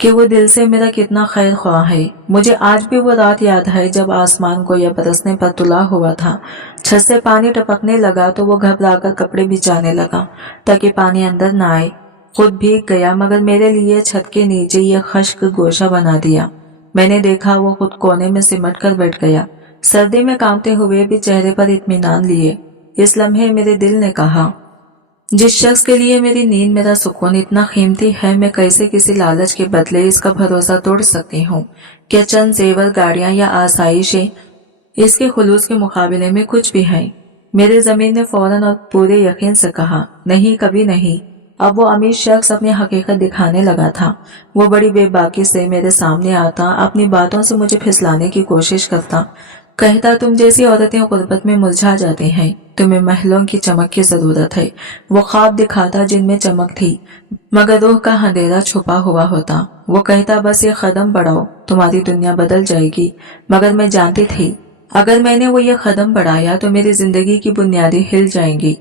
کہ وہ دل سے میرا کتنا خیر خواہ ہے۔ مجھے آج بھی وہ رات یاد ہے جب آسمان کو یہ برسنے پر تلا ہوا تھا، چھت سے پانی ٹپکنے لگا تو وہ گھبرا کر کپڑے بچھانے لگا تاکہ پانی اندر نہ آئے، خود بھیگ گیا مگر میرے لیے چھت کے نیچے یہ خشک گوشہ بنا دیا۔ میں نے دیکھا وہ خود کونے میں سمٹ کر بیٹھ گیا، سردی میں کانپتے ہوئے بھی چہرے پر اطمینان لیے۔ اس لمحے میرے دل نے کہا، جس شخص کے لیے میری نیند، میرا سکون اتنا قیمتی ہے، میں کیسے کسی لالچ کے بدلے اس کا بھروسہ توڑ سکتی ہوں؟ کیا چند زیور، گاڑیاں یا آسائشیں اس کے خلوص کے مقابلے میں کچھ بھی ہیں؟ میرے ضمیر نے فوراً اور پورے یقین سے کہا، نہیں، کبھی نہیں۔ اب وہ امیر شخص اپنی حقیقت دکھانے لگا تھا۔ وہ بڑی بے باکی سے میرے سامنے آتا، اپنی باتوں سے مجھے پھسلانے کی کوشش کرتا، کہتا، تم جیسی عورتیں غربت میں مرجھا جاتی ہیں، تمہیں محلوں کی چمک کی ضرورت ہے۔ وہ خواب دکھاتا جن میں چمک تھی مگر روح کا اندھیرا چھپا ہوا ہوتا۔ وہ کہتا، بس ایک قدم بڑھاؤ، تمہاری دنیا بدل جائے گی۔ مگر میں جانتی تھی اگر میں نے وہ یہ قدم بڑھایا تو میری زندگی کی بنیادیں ہل جائیں گی،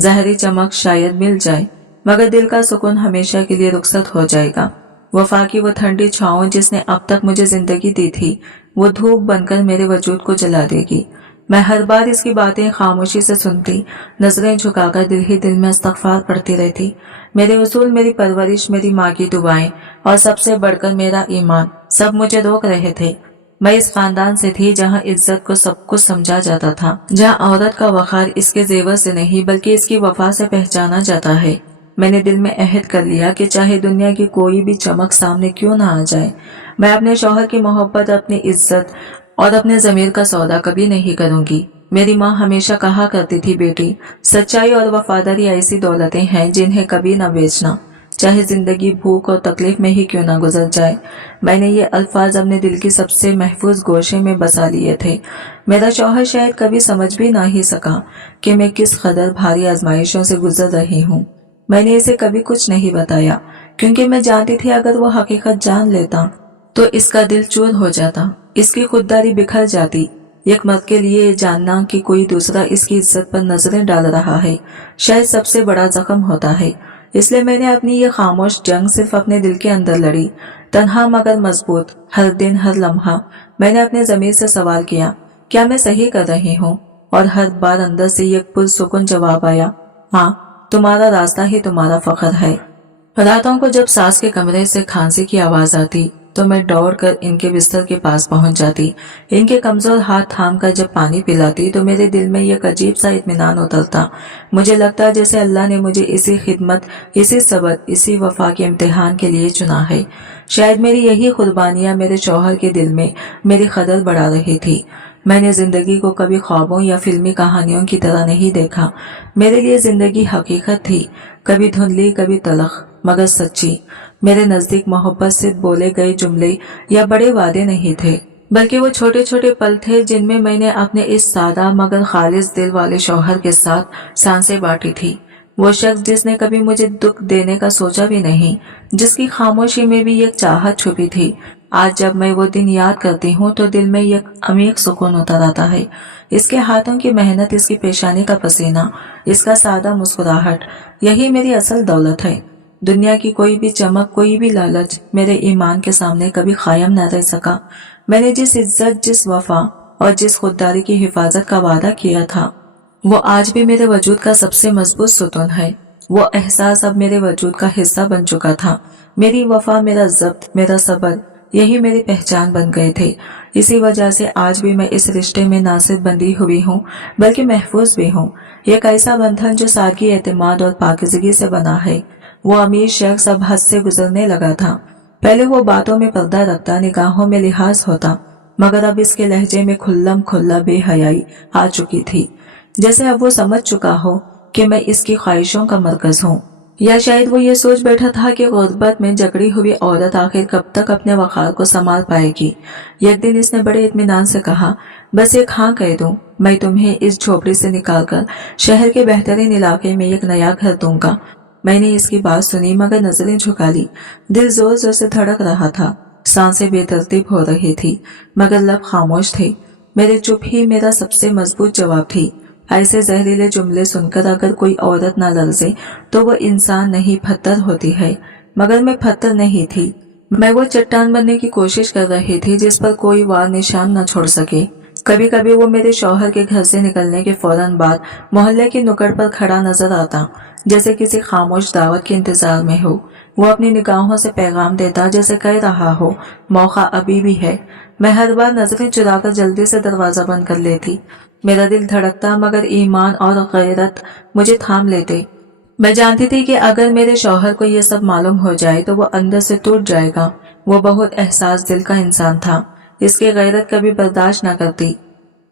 ظاہری چمک شاید مل جائے مگر دل کا سکون ہمیشہ کے لیے رخصت ہو جائے گا۔ وفا کی وہ ٹھنڈی چھاؤں جس نے اب تک مجھے زندگی دی تھی، وہ دھوپ بن کر میرے وجود کو جلا دے گی۔ میں ہر بار اس کی باتیں خاموشی سے سنتی، نظریں جھکا کر دل ہی دل میں استغفار پڑھتی رہتی۔ میرے اصول، میری پرورش، میری ماں کی دعائیں اور سب سے بڑھ کر میرا ایمان، سب مجھے روک رہے تھے۔ میں اس خاندان سے تھی جہاں عزت کو سب کچھ سمجھا جاتا تھا، جہاں عورت کا وقار اس کے زیور سے نہیں بلکہ اس کی وفا سے پہچانا جاتا ہے۔ میں نے دل میں عہد کر لیا کہ چاہے دنیا کی کوئی بھی چمک سامنے کیوں نہ آ جائے، میں اپنے شوہر کی محبت، اپنی عزت اور اپنے ضمیر کا سودا کبھی نہیں کروں گی۔ میری ماں ہمیشہ کہا کرتی تھی، بیٹی، سچائی اور وفاداری ایسی دولتیں ہیں جنہیں کبھی نہ بیچنا، چاہے زندگی بھوک اور تکلیف میں ہی کیوں نہ گزر جائے۔ میں نے یہ الفاظ اپنے دل کی سب سے محفوظ گوشے میں بسا لیے تھے۔ میرا شوہر شاید کبھی سمجھ بھی نہ ہی سکا کہ میں کس قدر بھاری آزمائشوں سے گزر رہی ہوں۔ میں نے اسے کبھی کچھ نہیں بتایا کیونکہ میں جانتی تھی اگر وہ حقیقت جان لیتا تو اس کا دل چور ہو جاتا، اس کی خودداری بکھر جاتی۔ ایک مرد کے لیے یہ جاننا کہ کوئی دوسرا اس کی عزت پر نظریں ڈال رہا ہے شاید سب سے بڑا زخم ہوتا ہے۔ اس لیے میں نے اپنی یہ خاموش جنگ صرف اپنے دل کے اندر لڑی، تنہا مگر مضبوط۔ ہر دن، ہر لمحہ میں نے اپنے ضمیر سے سوال کیا، کیا میں صحیح کر رہی ہوں؟ اور ہر بار اندر سے ایک پرسکون جواب آیا، ہاں، تمہارا راستہ ہی تمہارا فخر ہے۔ راتوں کو جب ساس کے کمرے سے کھانسی کی آواز آتی तो मैं दौड़कर इनके बिस्तर के पास पहुंच जाती। इनके कमजोर हाथ थाम कर जब पानी पिलाती तो मेरे दिल में एक अजीब सा इत्मीनान उतरता। मुझे लगता जैसे अल्लाह ने मुझे इसी खिदमत, इसी सब्र, इसी वफा के इम्तिहान के लिए चुना है। शायद मेरी यही कुर्बानियां मेरे शौहर के दिल में मेरी कदर बढ़ा रही थी। मैंने जिंदगी को कभी ख्वाबों या फिल्मी कहानियों की तरह नहीं देखा। मेरे लिए जिंदगी हकीकत थी, कभी धुंधली कभी तलख मगर सच्ची। मेरे नजदीक मोहब्बत से बोले गए जुमले या बड़े वादे नहीं थे, बल्कि वो छोटे छोटे पल थे जिनमें मैंने अपने इस सादा मगर खालिस दिल वाले शौहर के साथ सांसें बांटी थी। वो शख्स जिसने कभी मुझे दुख देने का सोचा भी नहीं, जिसकी खामोशी में भी एक चाहत छुपी थी। आज जब मैं वो दिन याद करती हूँ तो दिल में एक अमीर सुकून उतर आता है। इसके हाथों की मेहनत, इसकी पेशानी का पसीना, इसका सादा मुस्कुराहट, यही मेरी असल दौलत है। दुनिया की कोई भी चमक, कोई भी लालच मेरे ईमान के सामने कभी कायम न रह सका। मैंने जिस इज्जत, जिस वफा और जिस खुददारी की हिफाजत का वादा किया था, वो आज भी मेरे वजूद का सबसे मजबूत सुतून है। वो एहसास अब मेरे वजूद का हिस्सा बन चुका था। मेरी वफा, मेरा ज़ब्त, मेरा सब्र, यही मेरी पहचान बन गए थे। इसी वजह से आज भी मैं इस रिश्ते में ना सिर्फ बंधी हुई हूँ बल्कि महफूज भी हूँ। एक ऐसा बंधन जो सादगी, एतमाद और पाकीज़गी से बना है। वो अमीर शख्स अब हद से गुजरने लगा था। पहले वो बातों में पर्दा रखता, निगाहों में लिहाज होता, मगर अब इसके लहजे में खुल्लम खुल्ला बेहयाई आ चुकी थी। जैसे अब वो समझ चुका हो कि मैं इसकी ख्वाहिशों का मरकज हूँ। या शायद वो ये सोच बैठा था कि गुर्बत में जकड़ी हुई औरत आखिर कब तक अपने वक़ार को संभाल पाएगी। एक दिन इसने बड़े इत्मीनान से कहा, बस एक हाँ कह दूं, मैं तुम्हें इस झोपड़ी से निकालकर शहर के बेहतरीन इलाके में एक नया घर दूंगा। मैंने इसकी बात सुनी मगर नजरें झुका ली। दिल जोर जोर से धड़क रहा था, सांसें बेतरतीब हो रही थी, मगर लब खामोश थे। मेरे चुप ही मेरा सबसे मजबूत जवाब थी। ऐसे जहरीले जुमले सुनकर अगर कोई औरत न लर्जे तो वो इंसान नहीं, पत्थर होती है। मगर मैं पत्थर नहीं थी, मैं वो चट्टान बनने की कोशिश कर रही थी जिस पर कोई वार निशान न छोड़ सके। कभी कभी वो मेरे शौहर के घर से निकलने के फौरन बाद मोहल्ले की नुक्कड़ पर खड़ा नजर आता, जैसे किसी खामोश दावत के इंतजार में हो। वो अपनी निगाहों से पैगाम देता, जैसे कह रहा हो मौका अभी भी है। मैं हर बार नजरें चुराकर जल्दी से दरवाजा बंद कर लेती। मेरा दिल धड़कता मगर ईमान और गैरत मुझे थाम लेते। मैं जानती थी कि अगर मेरे शौहर को यह सब मालूम हो जाए तो वो अंदर से टूट जाएगा। वो बहुत एहसास दिल का इंसान था। इसकी गैरत कभी बर्दाश्त न करती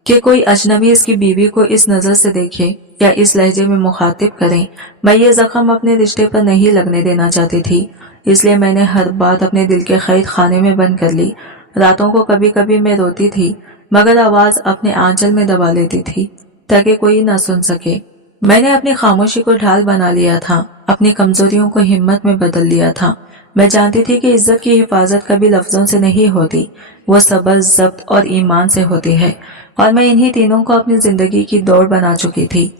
कि कोई अजनबी इसकी बीवी को इस नजर से देखे या इस लहजे में मुखातिब करे। मैं ये जख्म अपने रिश्ते पर नहीं लगने देना चाहती थी, इसलिए मैंने हर बात अपने दिल के कैद खाने में बंद कर ली। रातों को कभी कभी मैं रोती थी मगर आवाज अपने आंचल में दबा लेती थी ताकि कोई ना सुन सके। मैंने अपनी खामोशी को ढाल बना लिया था, अपनी कमजोरियों को हिम्मत में बदल लिया था। मैं जानती थी कि इज्जत की हिफाजत कभी लफ्जों से नहीं होती, वो सब्र, ज़ब्त और ईमान से होती है, और मैं इन्हीं तीनों को अपनी जिंदगी की दौड़ बना चुकी थी।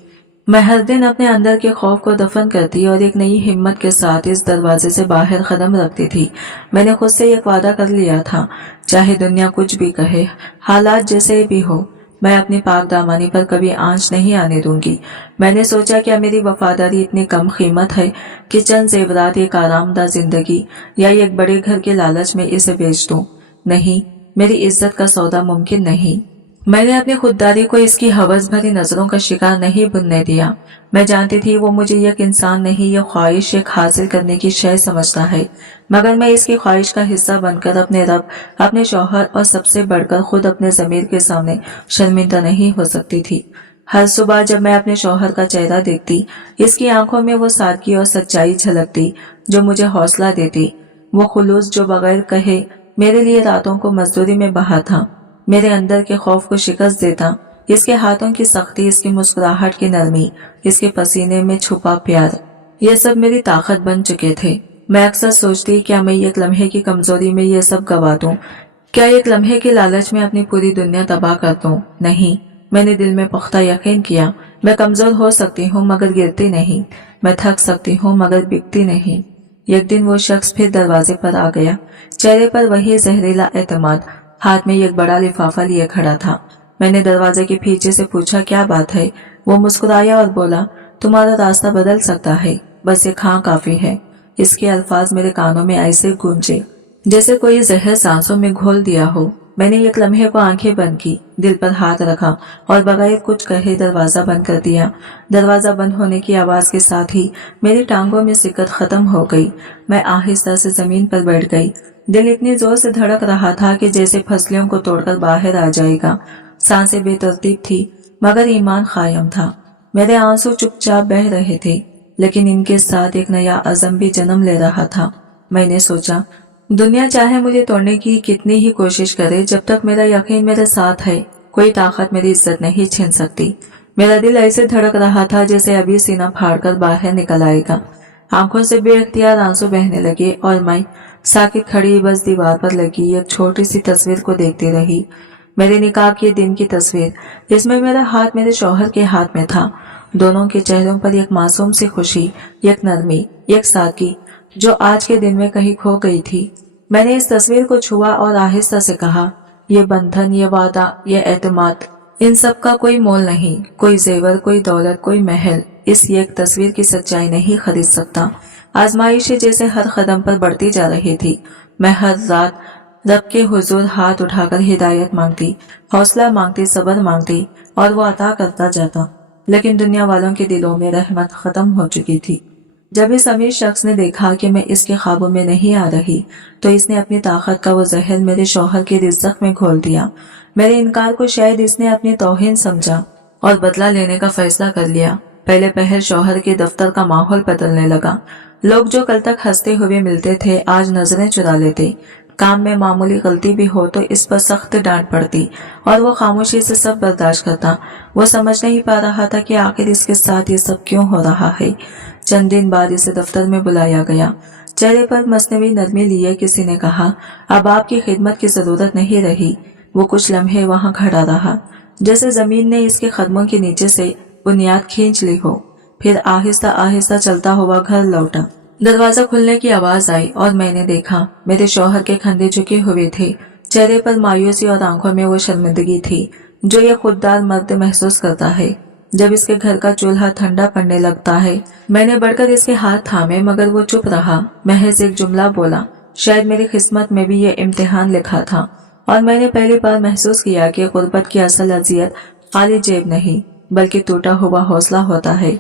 मैं हर दिन अपने अंदर के खौफ को दफन करती और एक नई हिम्मत के साथ इस दरवाजे से बाहर कदम रखती थी। मैंने खुद से एक वादा कर लिया था, चाहे दुनिया कुछ भी कहे, हालात जैसे भी हो, मैं अपनी पाक दामानी पर कभी आंच नहीं आने दूंगी। मैंने सोचा क्या मेरी वफादारी इतनी कम कीमत है कि चंद जेवरात, एक आरामदाह जिंदगी या एक बड़े घर के लालच में इसे बेच दूं? नहीं, मेरी इज्जत का सौदा मुमकिन नहीं। मैंने अपनी खुददारी को इसकी हवस भरी नजरों का शिकार नहीं बनने दिया। मैं जानती थी वो मुझे एक इंसान नहीं, ये ख्वाहिश एक हासिल करने की शय समझता है, मगर मैं इसकी ख्वाहिश का हिस्सा बनकर अपने रब, अपने शौहर और सबसे बढ़कर खुद अपने ज़मीर के सामने शर्मिंदा नहीं हो सकती थी। हर सुबह जब मैं अपने शौहर का चेहरा देखती, इसकी आंखों में वो सादगी और सच्चाई झलकती जो मुझे हौसला देती। वो खुलूस जो बगैर कहे मेरे लिए रातों को मजदूरी में बहा था, मेरे अंदर के खौफ को शिकस्त देता। इसके हाथों की सख्ती, इसकी मुस्कुराहट की नरमी, इसके पसीने में छुपा प्यार, ये सब मेरी ताकत बन चुके थे। मैं अक्सर सोचती, क्या मैं एक लम्हे की कमजोरी में ये सब गवा दूं? क्या एक लम्हे के लालच में अपनी पूरी दुनिया तबाह कर दूं? नहीं, मैंने दिल में पुख्ता यकीन किया, मैं कमजोर हो सकती हूँ मगर गिरती नहीं, मैं थक सकती हूँ मगर बिकती नहीं। एक दिन वो शख्स फिर दरवाजे पर आ गया, चेहरे पर वही जहरीला एतमाद, हाथ में एक बड़ा लिफाफा लिए खड़ा था। मैंने दरवाजे के पीछे से पूछा, क्या बात है? वो मुस्कुराया और बोला, तुम्हारा रास्ता बदल सकता है, बस एक हाँ काफी है। इसके अल्फाज मेरे कानों में ऐसे गूंजे जैसे कोई जहर सांसों में घोल दिया हो। मैंने एक लम्हे को आंखें बंद की, दिल पर हाथ रखा और बगैर कुछ कहे दरवाजा बंद कर दिया। दरवाजा बंद होने की आवाज के साथ ही मेरी टांगों में सिकत खत्म हो गई। मैं आहिस्ता से जमीन पर बैठ गई। दिल इतनी जोर से धड़क रहा था कि जैसे फसलियों को तोड़कर बाहर आ जाएगा। सांसें बेतरतीब थी मगर ईमान कायम था। मेरे आंसू चुपचाप बह रहे थे, लेकिन इनके साथ एक नया अज़म भी जन्म ले रहा था। मैंने सोचा, दुनिया चाहे मुझे तोड़ने की कितनी ही कोशिश करे, जब तक मेरा यकीन मेरे साथ है कोई ताकत मेरी इज्जत नहीं छीन सकती। मेरा दिल ऐसे धड़क रहा था जैसे अभी सीना फाड़कर बाहर निकल आएगा। आंखों से बेअख्तियार आंसू बहने लगे और मैं साकित खड़ी बस दीवार पर लगी एक छोटी सी तस्वीर को देखती रही। मेरे निकाह के दिन की तस्वीर। इसमें मेरा हाथ मेरे शौहर के हाथ में था। दोनों के चेहरों पर एक मासूम सी खुशी, एक नरमी, एक सादगी जो आज के दिन में कहीं खो गई थी। मैंने इस तस्वीर को छुआ और आहिस्ता से कहा, ये बंधन, ये वादा, ये एतमाद, इन सब का कोई मोल नहीं। कोई जेवर, कोई दौलत, कोई महल इस एक तस्वीर की सच्चाई नहीं खरीद सकता। आजमाइशें जैसे हर कदम पर बढ़ती जा रही थी। मैं हर रात रब के हुजूर हाथ उठाकर हिदायत मांगती, हौसला मांगती, सब्र मांगती और वो अता करता जाता। लेकिन दुनिया वालों के दिलों में रहमत खत्म हो चुकी थी। जब इस अमीर शख्स ने देखा कि मैं इसके ख्वाबों में नहीं आ रही, तो इसने अपनी ताकत का वो जहर मेरे शौहर के रिज़्क़ में घोल दिया। मेरे इनकार को शायद इसने अपनी तौहीन समझा और बदला लेने का फैसला कर लिया। पहले पहल शौहर के दफ्तर का माहौल बदलने लगा। लोग जो कल तक हंसते हुए मिलते थे आज नजरें चुरा लेते। काम में मामूली गलती भी हो तो इस पर सख्त डांट पड़ती और वो खामोशी से सब बर्दाश्त करता। वो समझ नहीं पा रहा था कि आखिर इसके साथ ये सब क्यों हो रहा है। चंद दिन बाद इसे दफ्तर में बुलाया गया। चेहरे पर मसनवी नरमी लिए किसी ने कहा, अब आपकी खिदमत की जरूरत नहीं रही। वो कुछ लम्हे वहां खड़ा रहा, जैसे जमीन ने इसके कदमों के नीचे से बुनियाद खींच ली हो। फिर आहिस्ता आहिस्ता चलता हुआ घर लौटा। दरवाजा खुलने की आवाज आई और मैंने देखा मेरे शौहर के कंधे झुके हुए थे। चेहरे पर मायूसी और आंखों में वो शर्मिंदगी थी जो ये खुददार मर्द महसूस करता है जब इसके घर का चूल्हा ठंडा पड़ने लगता है। मैंने बढ़कर इसके हाथ थामे मगर वो चुप रहा। महज एक जुमला बोला, शायद मेरी किस्मत में भी ये इम्तिहान लिखा था और मैंने पहली बार महसूस किया कि गुर्बत की असल अजियत खाली जेब नहीं बल्कि टूटा हुआ हौसला होता है।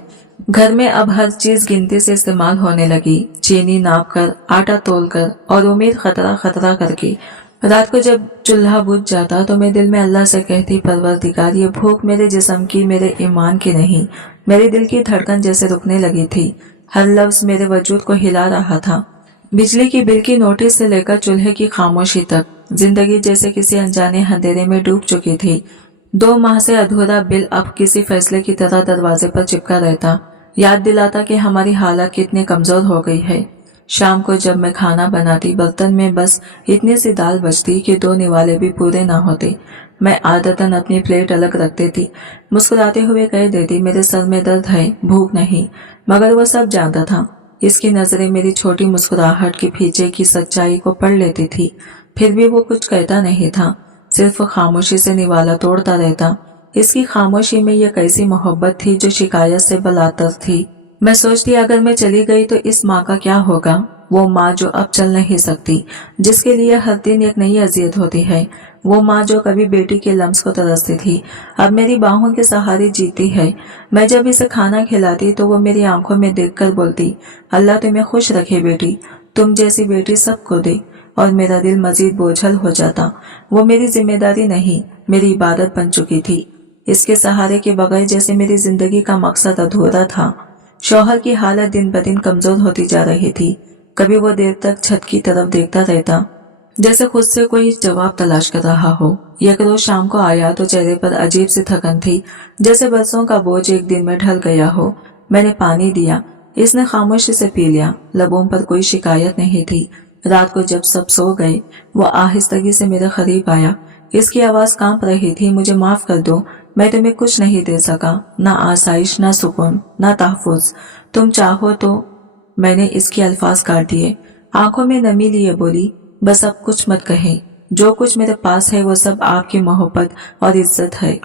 घर में अब हर चीज गिनती से इस्तेमाल होने लगी, चीनी नाप कर, आटा तोल कर और उम्मीद खतरा खतरा करके। रात को जब चूल्हा बुझ जाता तो मैं दिल में अल्लाह से कहती, परवरदिगार ये भूख मेरे जिस्म की, मेरे ईमान की नहीं। मेरे दिल की धड़कन जैसे रुकने लगी थी। हर लफ्ज मेरे वजूद को हिला रहा था। बिजली की बिल की नोटिस से लेकर चूल्हे की खामोशी तक जिंदगी जैसे किसी अनजाने अंधेरे में डूब चुकी थी। 2 माह से अधूरा बिल अब किसी फैसले की तरह दरवाजे पर चिपका रहता, याद दिलाता कि हमारी हालत कितनी कमजोर हो गई है। शाम को जब मैं खाना बनाती बर्तन में बस इतनी सी दाल बचती कि 2 निवाले भी पूरे ना होते। मैं आदतन अपनी प्लेट अलग रखती थी, मुस्कुराते हुए कह देती, मेरे सर में दर्द है, भूख नहीं। मगर वो सब जानता था। इसकी नजरें मेरी छोटी मुस्कुराहट के पीछे की सच्चाई को पढ़ लेती थी। फिर भी वो कुछ कहता नहीं था, सिर्फ खामोशी से निवाला तोड़ता रहता। इसकी खामोशी में यह कैसी मोहब्बत थी जो शिकायत से बलातर थी। मैं सोचती अगर मैं चली गई तो इस माँ का क्या होगा। वो माँ जो अब चल नहीं सकती, जिसके लिए हर दिन एक नई अजियत होती है। वो माँ जो कभी बेटी के लम्स को तरसती थी, अब मेरी बाहों के सहारे जीती है। मैं जब इसे खाना खिलाती तो वो मेरी आंखों में देखकर बोलती, अल्लाह तुम्हें खुश रखे बेटी, तुम जैसी बेटी सबको दे। और मेरा दिल मजीद बोझल हो जाता। वो मेरी जिम्मेदारी नहीं, मेरी इबादत बन चुकी थी। इसके सहारे के बगैर जैसे मेरी जिंदगी का मकसद अधूरा था। शौहर की हालत दिन ब दिन कमजोर होती जा रही थी। कभी वो देर तक छत की तरफ देखता रहता, जैसे खुद से कोई जवाब तलाश कर रहा हो। एक रोज शाम को आया तो चेहरे पर अजीब सी थकन थी, जैसे बरसों का बोझ एक दिन में ढल गया हो। मैंने पानी दिया, इसने खामोशी से पी लिया। लबों पर कोई शिकायत नहीं थी। रात को जब सब सो गए, वो आहिस्तगी से मेरे करीब आया। इसकी आवाज कांप रही थी, मुझे माफ कर दो, मैं तुम्हें कुछ नहीं दे सका, ना आसाइश, ना सुकून, ना तहफुज। तुम चाहो तो। मैंने इसके अल्फाज काट दिए। आंखों में नमी लिए बोली, बस अब कुछ मत कहे, जो कुछ मेरे पास है वो सब आपकी मोहब्बत और इज्जत है।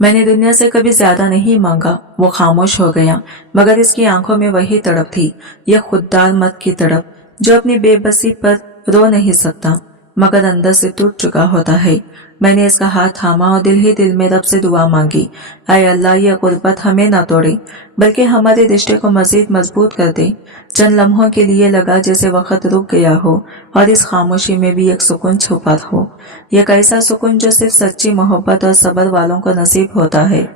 मैंने दुनिया से कभी ज्यादा नहीं मांगा। वो खामोश हो गया, मगर इसकी आंखों में वही तड़प थी, यह खुददार मत की तड़प जो अपनी बेबसी पर रो नहीं सकता मगर अंदर से टूट चुका होता है। मैंने इसका हाथ थामा और दिल ही दिल में रब से दुआ मांगी, ऐ अल्लाह यह गुर्बत हमें ना तोड़े बल्कि हमारे रिश्ते को मजीद मजबूत कर दे। चंद लम्हों के लिए लगा जैसे वक्त रुक गया हो और इस खामोशी में भी एक सुकून छुपा हो। एक ऐसा सुकून जो सिर्फ सच्ची मोहब्बत और सब्र वालों को नसीब होता है।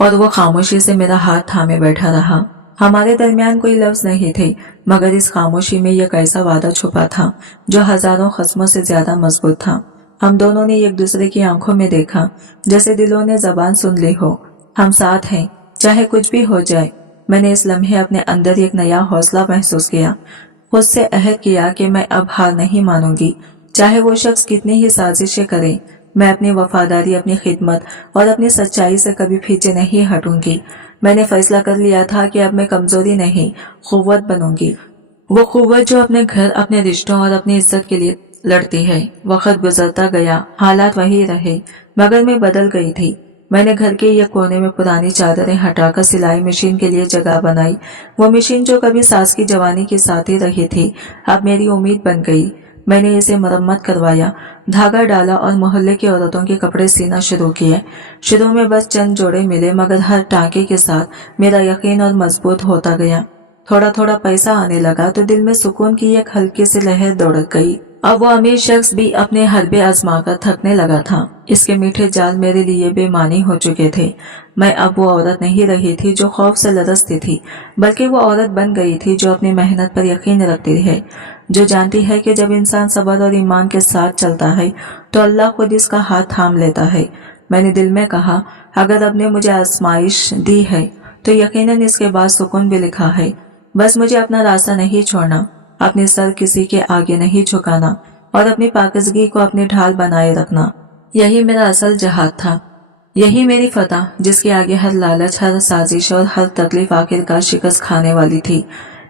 और वो खामोशी से मेरा हाथ थामे बैठा रहा। हमारे दरमियान कोई लफ्ज नहीं थे मगर इस खामोशी में एक ऐसा वादा छुपा था जो हजारों खस्मों से ज्यादा मजबूत था। हम दोनों ने एक दूसरे की आंखों में देखा जैसे दिलों ने जबान सुन ली हो। हम साथ हैं चाहे कुछ भी हो जाए। मैंने इस लम्हे अपने अंदर एक नया हौसला महसूस किया। खुद से अहद किया कि मैं अब हार नहीं मानूंगी, चाहे वो शख्स कितनी ही साजिशें करे। मैं अपनी वफादारी, अपनी खिदमत और अपनी सच्चाई से कभी पीछे नहीं हटूंगी। मैंने फैसला कर लिया था कि अब मैं कमजोरी नहीं, कुव्वत बनूंगी। वो कुव्वत जो अपने घर, अपने रिश्तों और अपनी इज्जत के लिए लड़ती है। वक्त गुजरता गया, हालात वही रहे मगर मैं बदल गई थी। मैंने घर के एक कोने में पुरानी चादरें हटाकर सिलाई मशीन के लिए जगह बनाई। वो मशीन जो कभी सास की जवानी के साथ ही रही थी अब मेरी उम्मीद बन गई। मैंने इसे मरम्मत करवाया, धागा डाला और मोहल्ले की औरतों के कपड़े सीना शुरू किए। शुरू में बस चंद जोड़े मिले मगर हर टाँके के साथ मेरा यकीन और मजबूत होता गया। थोड़ा थोड़ा पैसा आने लगा तो दिल में सुकून की एक हल्की सी लहर दौड़क गई। अब वो अमीर शख्स भी अपने हरबे आजमाकर थकने लगा था। इसके मीठे जाल मेरे लिए बेमानी हो चुके थे। मैं अब वो औरत नहीं रही थी जो खौफ से लरसती थी, बल्कि वो औरत बन गई थी जो अपनी मेहनत पर यकीन रखती है, जो जानती है कि जब इंसान सब्र और ईमान के साथ चलता है तो अल्लाह खुद इसका हाथ थाम लेता है। मैंने दिल में कहा, अगर रब ने मुझे आजमाइश दी है तो यकीनन इसके बाद सुकून भी लिखा है। बस मुझे अपना रास्ता नहीं छोड़ना, अपने सर किसी के आगे नहीं झुकाना और अपनी पाकिज़गी को अपनी ढाल बनाए रखना। यही मेरा असल जहाद था, यही मेरी फतह जिसके आगे हर लालच, हर साजिश और हर तकलीफ आखिरकार शिकस्त खाने वाली थी।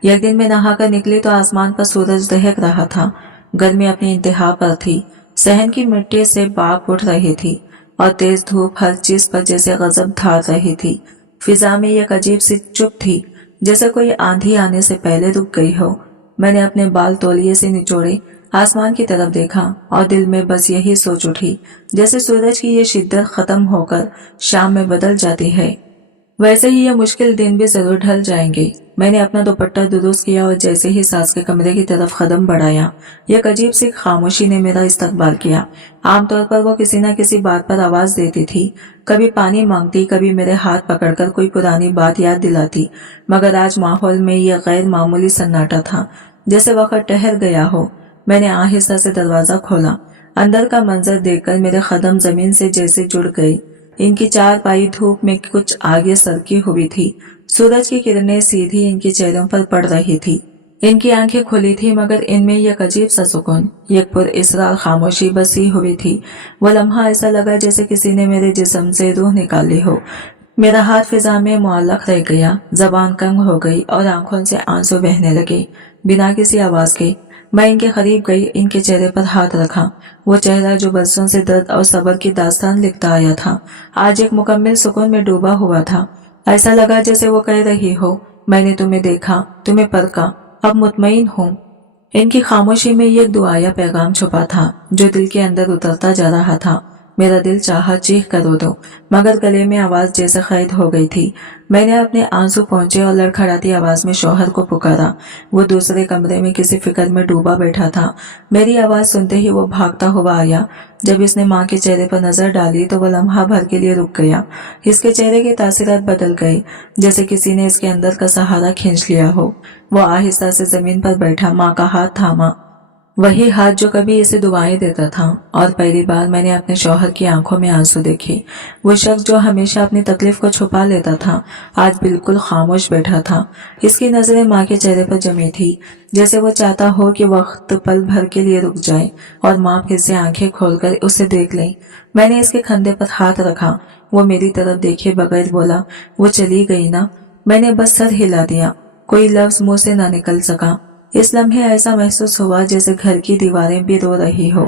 एक दिन मैं नहाकर निकली तो आसमान पर सूरज दहक रहा था। गर्मी अपनी इंतहा पर थी, सहन की मिट्टी से बाप उठ रही थी और तेज धूप हर चीज पर जैसे गजब ढाल रही थी। फिजा में एक अजीब सी चुप थी, जैसे कोई आंधी आने से पहले रुक गई हो। मैंने अपने बाल तौलिए से निचोड़े, आसमान की तरफ देखा और दिल में बस यही सोच उठी, जैसे सूरज की ये शिद्दत खत्म होकर शाम में बदल जाती है वैसे ही ये मुश्किल दिन भी जरूर ढल जाएंगे। मैंने अपना दुपट्टा दुरुस्त किया और जैसे ही सास के कमरे की तरफ कदम बढ़ाया, एक अजीब सी खामोशी ने मेरा इस्तकबाल किया। आमतौर पर वो किसी न किसी बात पर आवाज देती थी, कभी पानी मांगती, कभी मेरे हाथ पकड़कर कोई पुरानी बात याद दिलाती, मगर आज माहौल में यह गैर मामूली सन्नाटा था, जैसे वक्त ठहर गया हो। मैंने आहिस्ता से दरवाजा खोला। अंदर का मंजर देखकर मेरे कदम जमीन से जैसे जुड़ गए। इनकी चारपाई धूप में कुछ आगे सरकी हुई थी। सूरज की किरणें सीधी इनके चेहरों पर पड़ रही थी। इनकी आंखें खुली थी मगर इनमें एक अजीब सा सुकून, एक पुरइसरार खामोशी बसी हुई थी। वो लम्हा ऐसा लगा जैसे किसी ने मेरे जिस्म से रूह निकाली हो। मेरा हाथ फिजा में मुअल्लक रह गया, जबान तंग हो गई और आंखों से आंसू बहने लगे। बिना किसी आवाज के मैं इनके करीब गई, इनके चेहरे पर हाथ रखा। वो चेहरा जो बरसों से दर्द और सब्र की दास्तान लिखता आया था, आज एक मुकम्मल सुकून में डूबा हुआ था। ऐसा लगा जैसे वो कह रही हो, मैंने तुम्हें देखा, तुम्हें परखा, अब मुतमईन हूँ। इनकी खामोशी में एक दुआया पैगाम छुपा था जो दिल के अंदर उतरता जा रहा था। मेरा दिल चाहा चीख कर रो दूं, मगर गले में आवाज जैसे कैद हो गई थी। मैंने अपने आंसू पहुंचे और लड़खड़ाती आवाज में शौहर को पुकारा। वो दूसरे कमरे में किसी फिक्र में डूबा बैठा था। मेरी आवाज सुनते ही वो भागता हुआ आया। जब इसने माँ के चेहरे पर नजर डाली तो वो लम्हा भर के लिए रुक गया। इसके चेहरे के तासीरात बदल गए, जैसे किसी ने इसके अंदर का सहारा खींच लिया हो। वो आहिस्ता से जमीन पर बैठा, माँ का हाथ थामा, वही हाथ जो कभी इसे दुआएं देता था। और पहली बार मैंने अपने शौहर की आंखों में आंसू देखे। वो शख्स जो हमेशा अपनी तकलीफ को छुपा लेता था, आज बिल्कुल खामोश बैठा था। इसकी नजरें माँ के चेहरे पर जमी थी, जैसे वो चाहता हो कि वक्त पल भर के लिए रुक जाए और माँ फिर से आंखें खोलकर उसे देख ले। मैंने इसके कंधे पर हाथ रखा। वो मेरी तरफ देखे बगैर बोला, वो चली गई ना? मैंने बस सर हिला दिया, कोई लफ्ज मुंह से ना निकल सका। इस लम्हे ऐसा महसूस हुआ जैसे घर की दीवारें भी रो रही हो।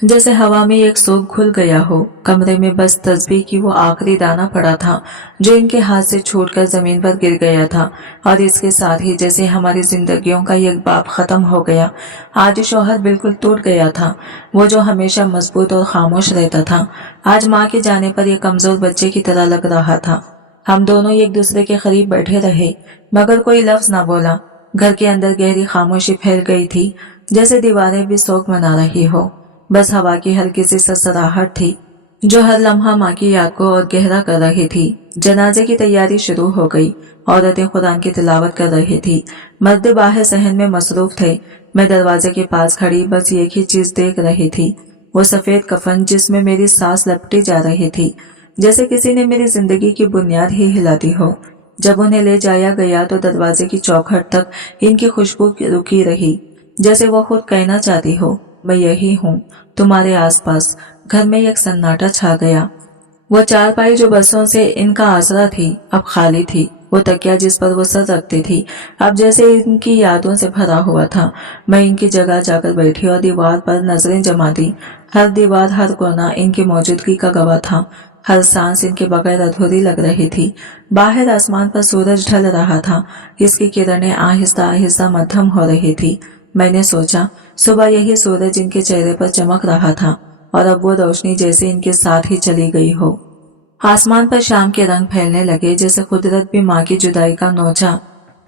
जैसे हवा में एक सूख घुल गया हो। कमरे में बस तस्बीह की वो आखिरी दाना पड़ा था जो इनके हाथ से छूटकर जमीन पर गिर गया था, और इसके साथ ही जैसे हमारी जिंदगियों का एक बाब खत्म हो गया। आज शौहर बिल्कुल टूट गया था, वो जो हमेशा मजबूत और खामोश रहता था, आज माँ के जाने पर यह कमजोर बच्चे की तरह लग रहा था। हम दोनों एक दूसरे के करीब बैठे रहे, मगर कोई लफ्ज ना बोला। घर के अंदर गहरी खामोशी फैल गई थी, जैसे दीवारें भी शोक मना रही हो। बस हवा की हल्की सी ससराहट थी जो हर लम्हा माँ की याद को और गहरा कर रही थी। जनाजे की तैयारी शुरू हो गई। औरतें कुरान की तिलावत कर रही थी, मर्द बाहर सहन में मसरूफ थे। मैं दरवाजे के पास खड़ी बस एक ही चीज देख रही थी, वो सफेद कफन जिसमें मेरी सांस लपटी जा रही थी, जैसे किसी ने मेरी जिंदगी की बुनियाद ही हिला दी हो। जब उन्हें ले जाया गया तो दरवाजे की चौखट तक इनकी खुशबू रुकी रही, जैसे वो खुद कहना चाहती हो, मैं यही हूँ तुम्हारे आसपास। घर में एक सन्नाटा छा गया। वो चारपाई जो बरसों से इनका आसरा थी अब खाली थी। वो तकिया जिस पर वो सर रखती थी अब जैसे इनकी यादों से भरा हुआ था। मैं इनकी जगह जाकर बैठी और दीवार पर नजरें जमा दी। हर दीवार, हर कोना इनकी मौजूदगी का गवाह था। हर सांस इनके बगैर अधूरी लग रही थी। बाहर आसमान पर सूरज ढल रहा था, इसकी किरणें आहिस्ता आहिस्ता मध्यम हो रही थी। मैंने सोचा सुबह यही सूरज इनके चेहरे पर चमक रहा था और अब वो रोशनी जैसे इनके साथ ही चली गई हो। आसमान पर शाम के रंग फैलने लगे, जैसे कुदरत भी माँ की जुदाई का नोचा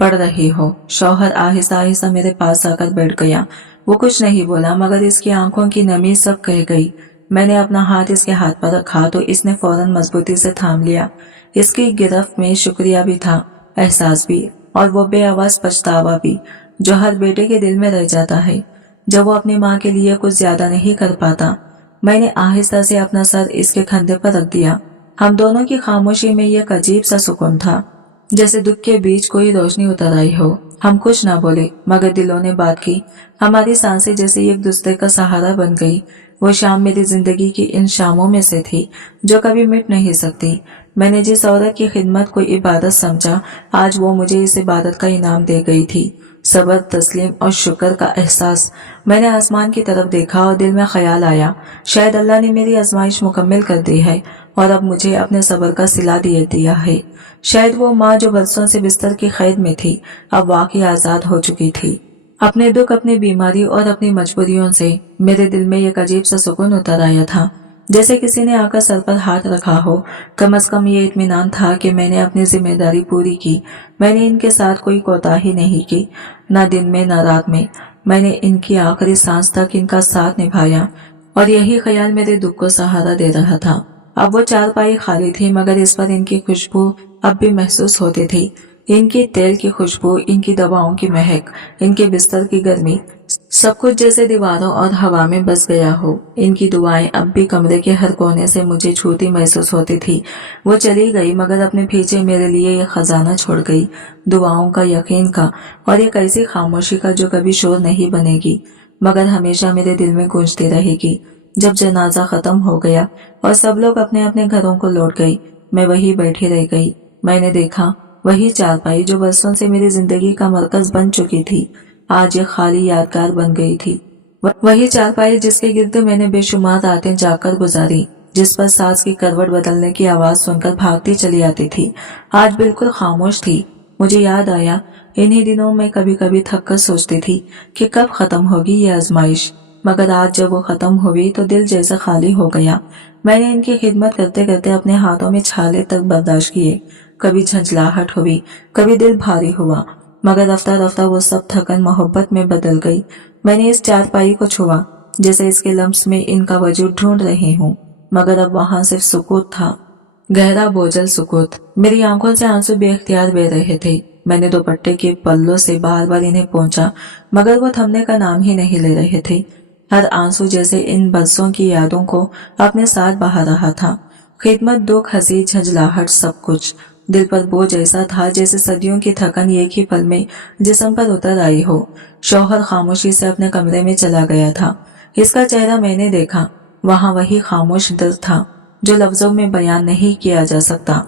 पड़ रही हो। शौहर आहिस्ता आहिस्ता मेरे पास आकर बैठ गया। वो कुछ नहीं बोला, मगर इसकी आंखों की नमी सब कह गई। मैंने अपना हाथ इसके हाथ पर रखा तो इसने फौरन मजबूती से थाम लिया। इसकी गिरफ्त में शुक्रिया भी था, एहसास भी, और वो बेआवाज पछतावा भी जो हर बेटे के दिल में रह जाता है जब वो अपनी माँ के लिए कुछ ज्यादा नहीं कर पाता। मैंने आहिस्ता से अपना सर इसके कंधे पर रख दिया। हम दोनों की खामोशी में एक अजीब सा सुकून था, जैसे दुख के बीच कोई रोशनी उतर आई हो। हम कुछ ना बोले, मगर दिलों ने बात की। हमारी सांसें जैसे एक दूसरे का सहारा बन गई। वो शाम मेरी जिंदगी की इन शामों में से थी जो कभी मिट नहीं सकती। मैंने जिस औरत की खिदमत को इबादत समझा, आज वो मुझे इस इबादत का इनाम दे गई थी। सब्र, तस्लीम और शुक्र का एहसास। मैंने आसमान की तरफ देखा और दिल में ख्याल आया, शायद अल्लाह ने मेरी आजमाइश मुकम्मल कर दी है और अब मुझे अपने सब्र का सिला दे दिया है। शायद वो माँ जो बरसों से बिस्तर की कैद में थी अब वाकई आजाद हो चुकी थी। अपने दुख, अपनी बीमारी और अपनी मजबूरियों से मेरे दिल में एक अजीब सा सुकून उतर आया था, जैसे किसी ने आकर सर पर हाथ रखा हो। कम से कम ये इत्मीनान था कि मैंने अपनी जिम्मेदारी पूरी की। मैंने इनके साथ कोई कोताही नहीं की, न दिन में न रात में। मैंने इनकी आखिरी सांस तक इनका साथ निभाया और यही ख्याल मेरे दुख को सहारा दे रहा था। अब वो चारपाई खाली थी, मगर इस पर इनकी खुशबू अब भी महसूस होती थी। इनकी तेल की खुशबू, इनकी दवाओं की महक, इनके बिस्तर की गर्मी, सब कुछ जैसे दीवारों और हवा में बस गया हो। इनकी दुआएं अब भी कमरे के हर कोने से मुझे छूती महसूस होती थी। वो चली गई, मगर अपने पीछे मेरे लिए ये खजाना छोड़ गई, दुआओं का, यकीन का, और एक ऐसी खामोशी का जो कभी शोर नहीं बनेगी मगर हमेशा मेरे दिल में गूंजती रहेगी। जब जनाजा खत्म हो गया और सब लोग अपने अपने घरों को लौट गई, मैं वही बैठी रह गई। मैंने देखा वही चारपाई जो बरसों से मेरी जिंदगी का मरकज बन चुकी थी, आज ये खाली यादगार बन गई थी। वही चारपाई जिसके गिर्द मैंने बेशुमार रातें जाकर गुजारी, जिस पर सांस की करवट बदलने की आवाज सुनकर भागती चली आती थी, आज बिल्कुल खामोश थी। मुझे याद आया, इन्हीं दिनों में कभी कभी थक कर सोचती थी कि कब खत्म होगी ये आजमाइश, मगर आज जब वो खत्म हुई तो दिल जैसा खाली हो गया। मैंने इनकी खिदमत करते करते अपने हाथों में छाले तक बर्दाश्त किए। कभी झंझलाहट हुई, कभी दिल भारी हुआ, मगर रफ्ता रफ्ता वो सब थकन मोहब्बत में बदल गई। मैंने इस चारपाई को छुआ, जैसे इसके लम्स में इनका वजूद ढूंढ रही हूँ, मगर अब वहां सिर्फ सुकूत था, गहरा बोझल सुकूत। मेरी आंखों से आंसू बेख्तियार बह रहे थे। मैंने दुपट्टे के पल्लों से बार बार इन्हें पोंछा, मगर वो थमने का नाम ही नहीं ले रहे थे। हर आंसू जैसे इन बरसों की यादों को अपने साथ बहा रहा था। खिदमत, दुख, हंसी, झंझलाहट, सब कुछ दिल पर बोझ ऐसा था जैसे सदियों की थकन एक ही पल में जिस्म पर उतर आई हो। शौहर खामोशी से अपने कमरे में चला गया था। इसका चेहरा मैंने देखा, वहां वही खामोश दर्द था जो लफ्जों में बयान नहीं किया जा सकता।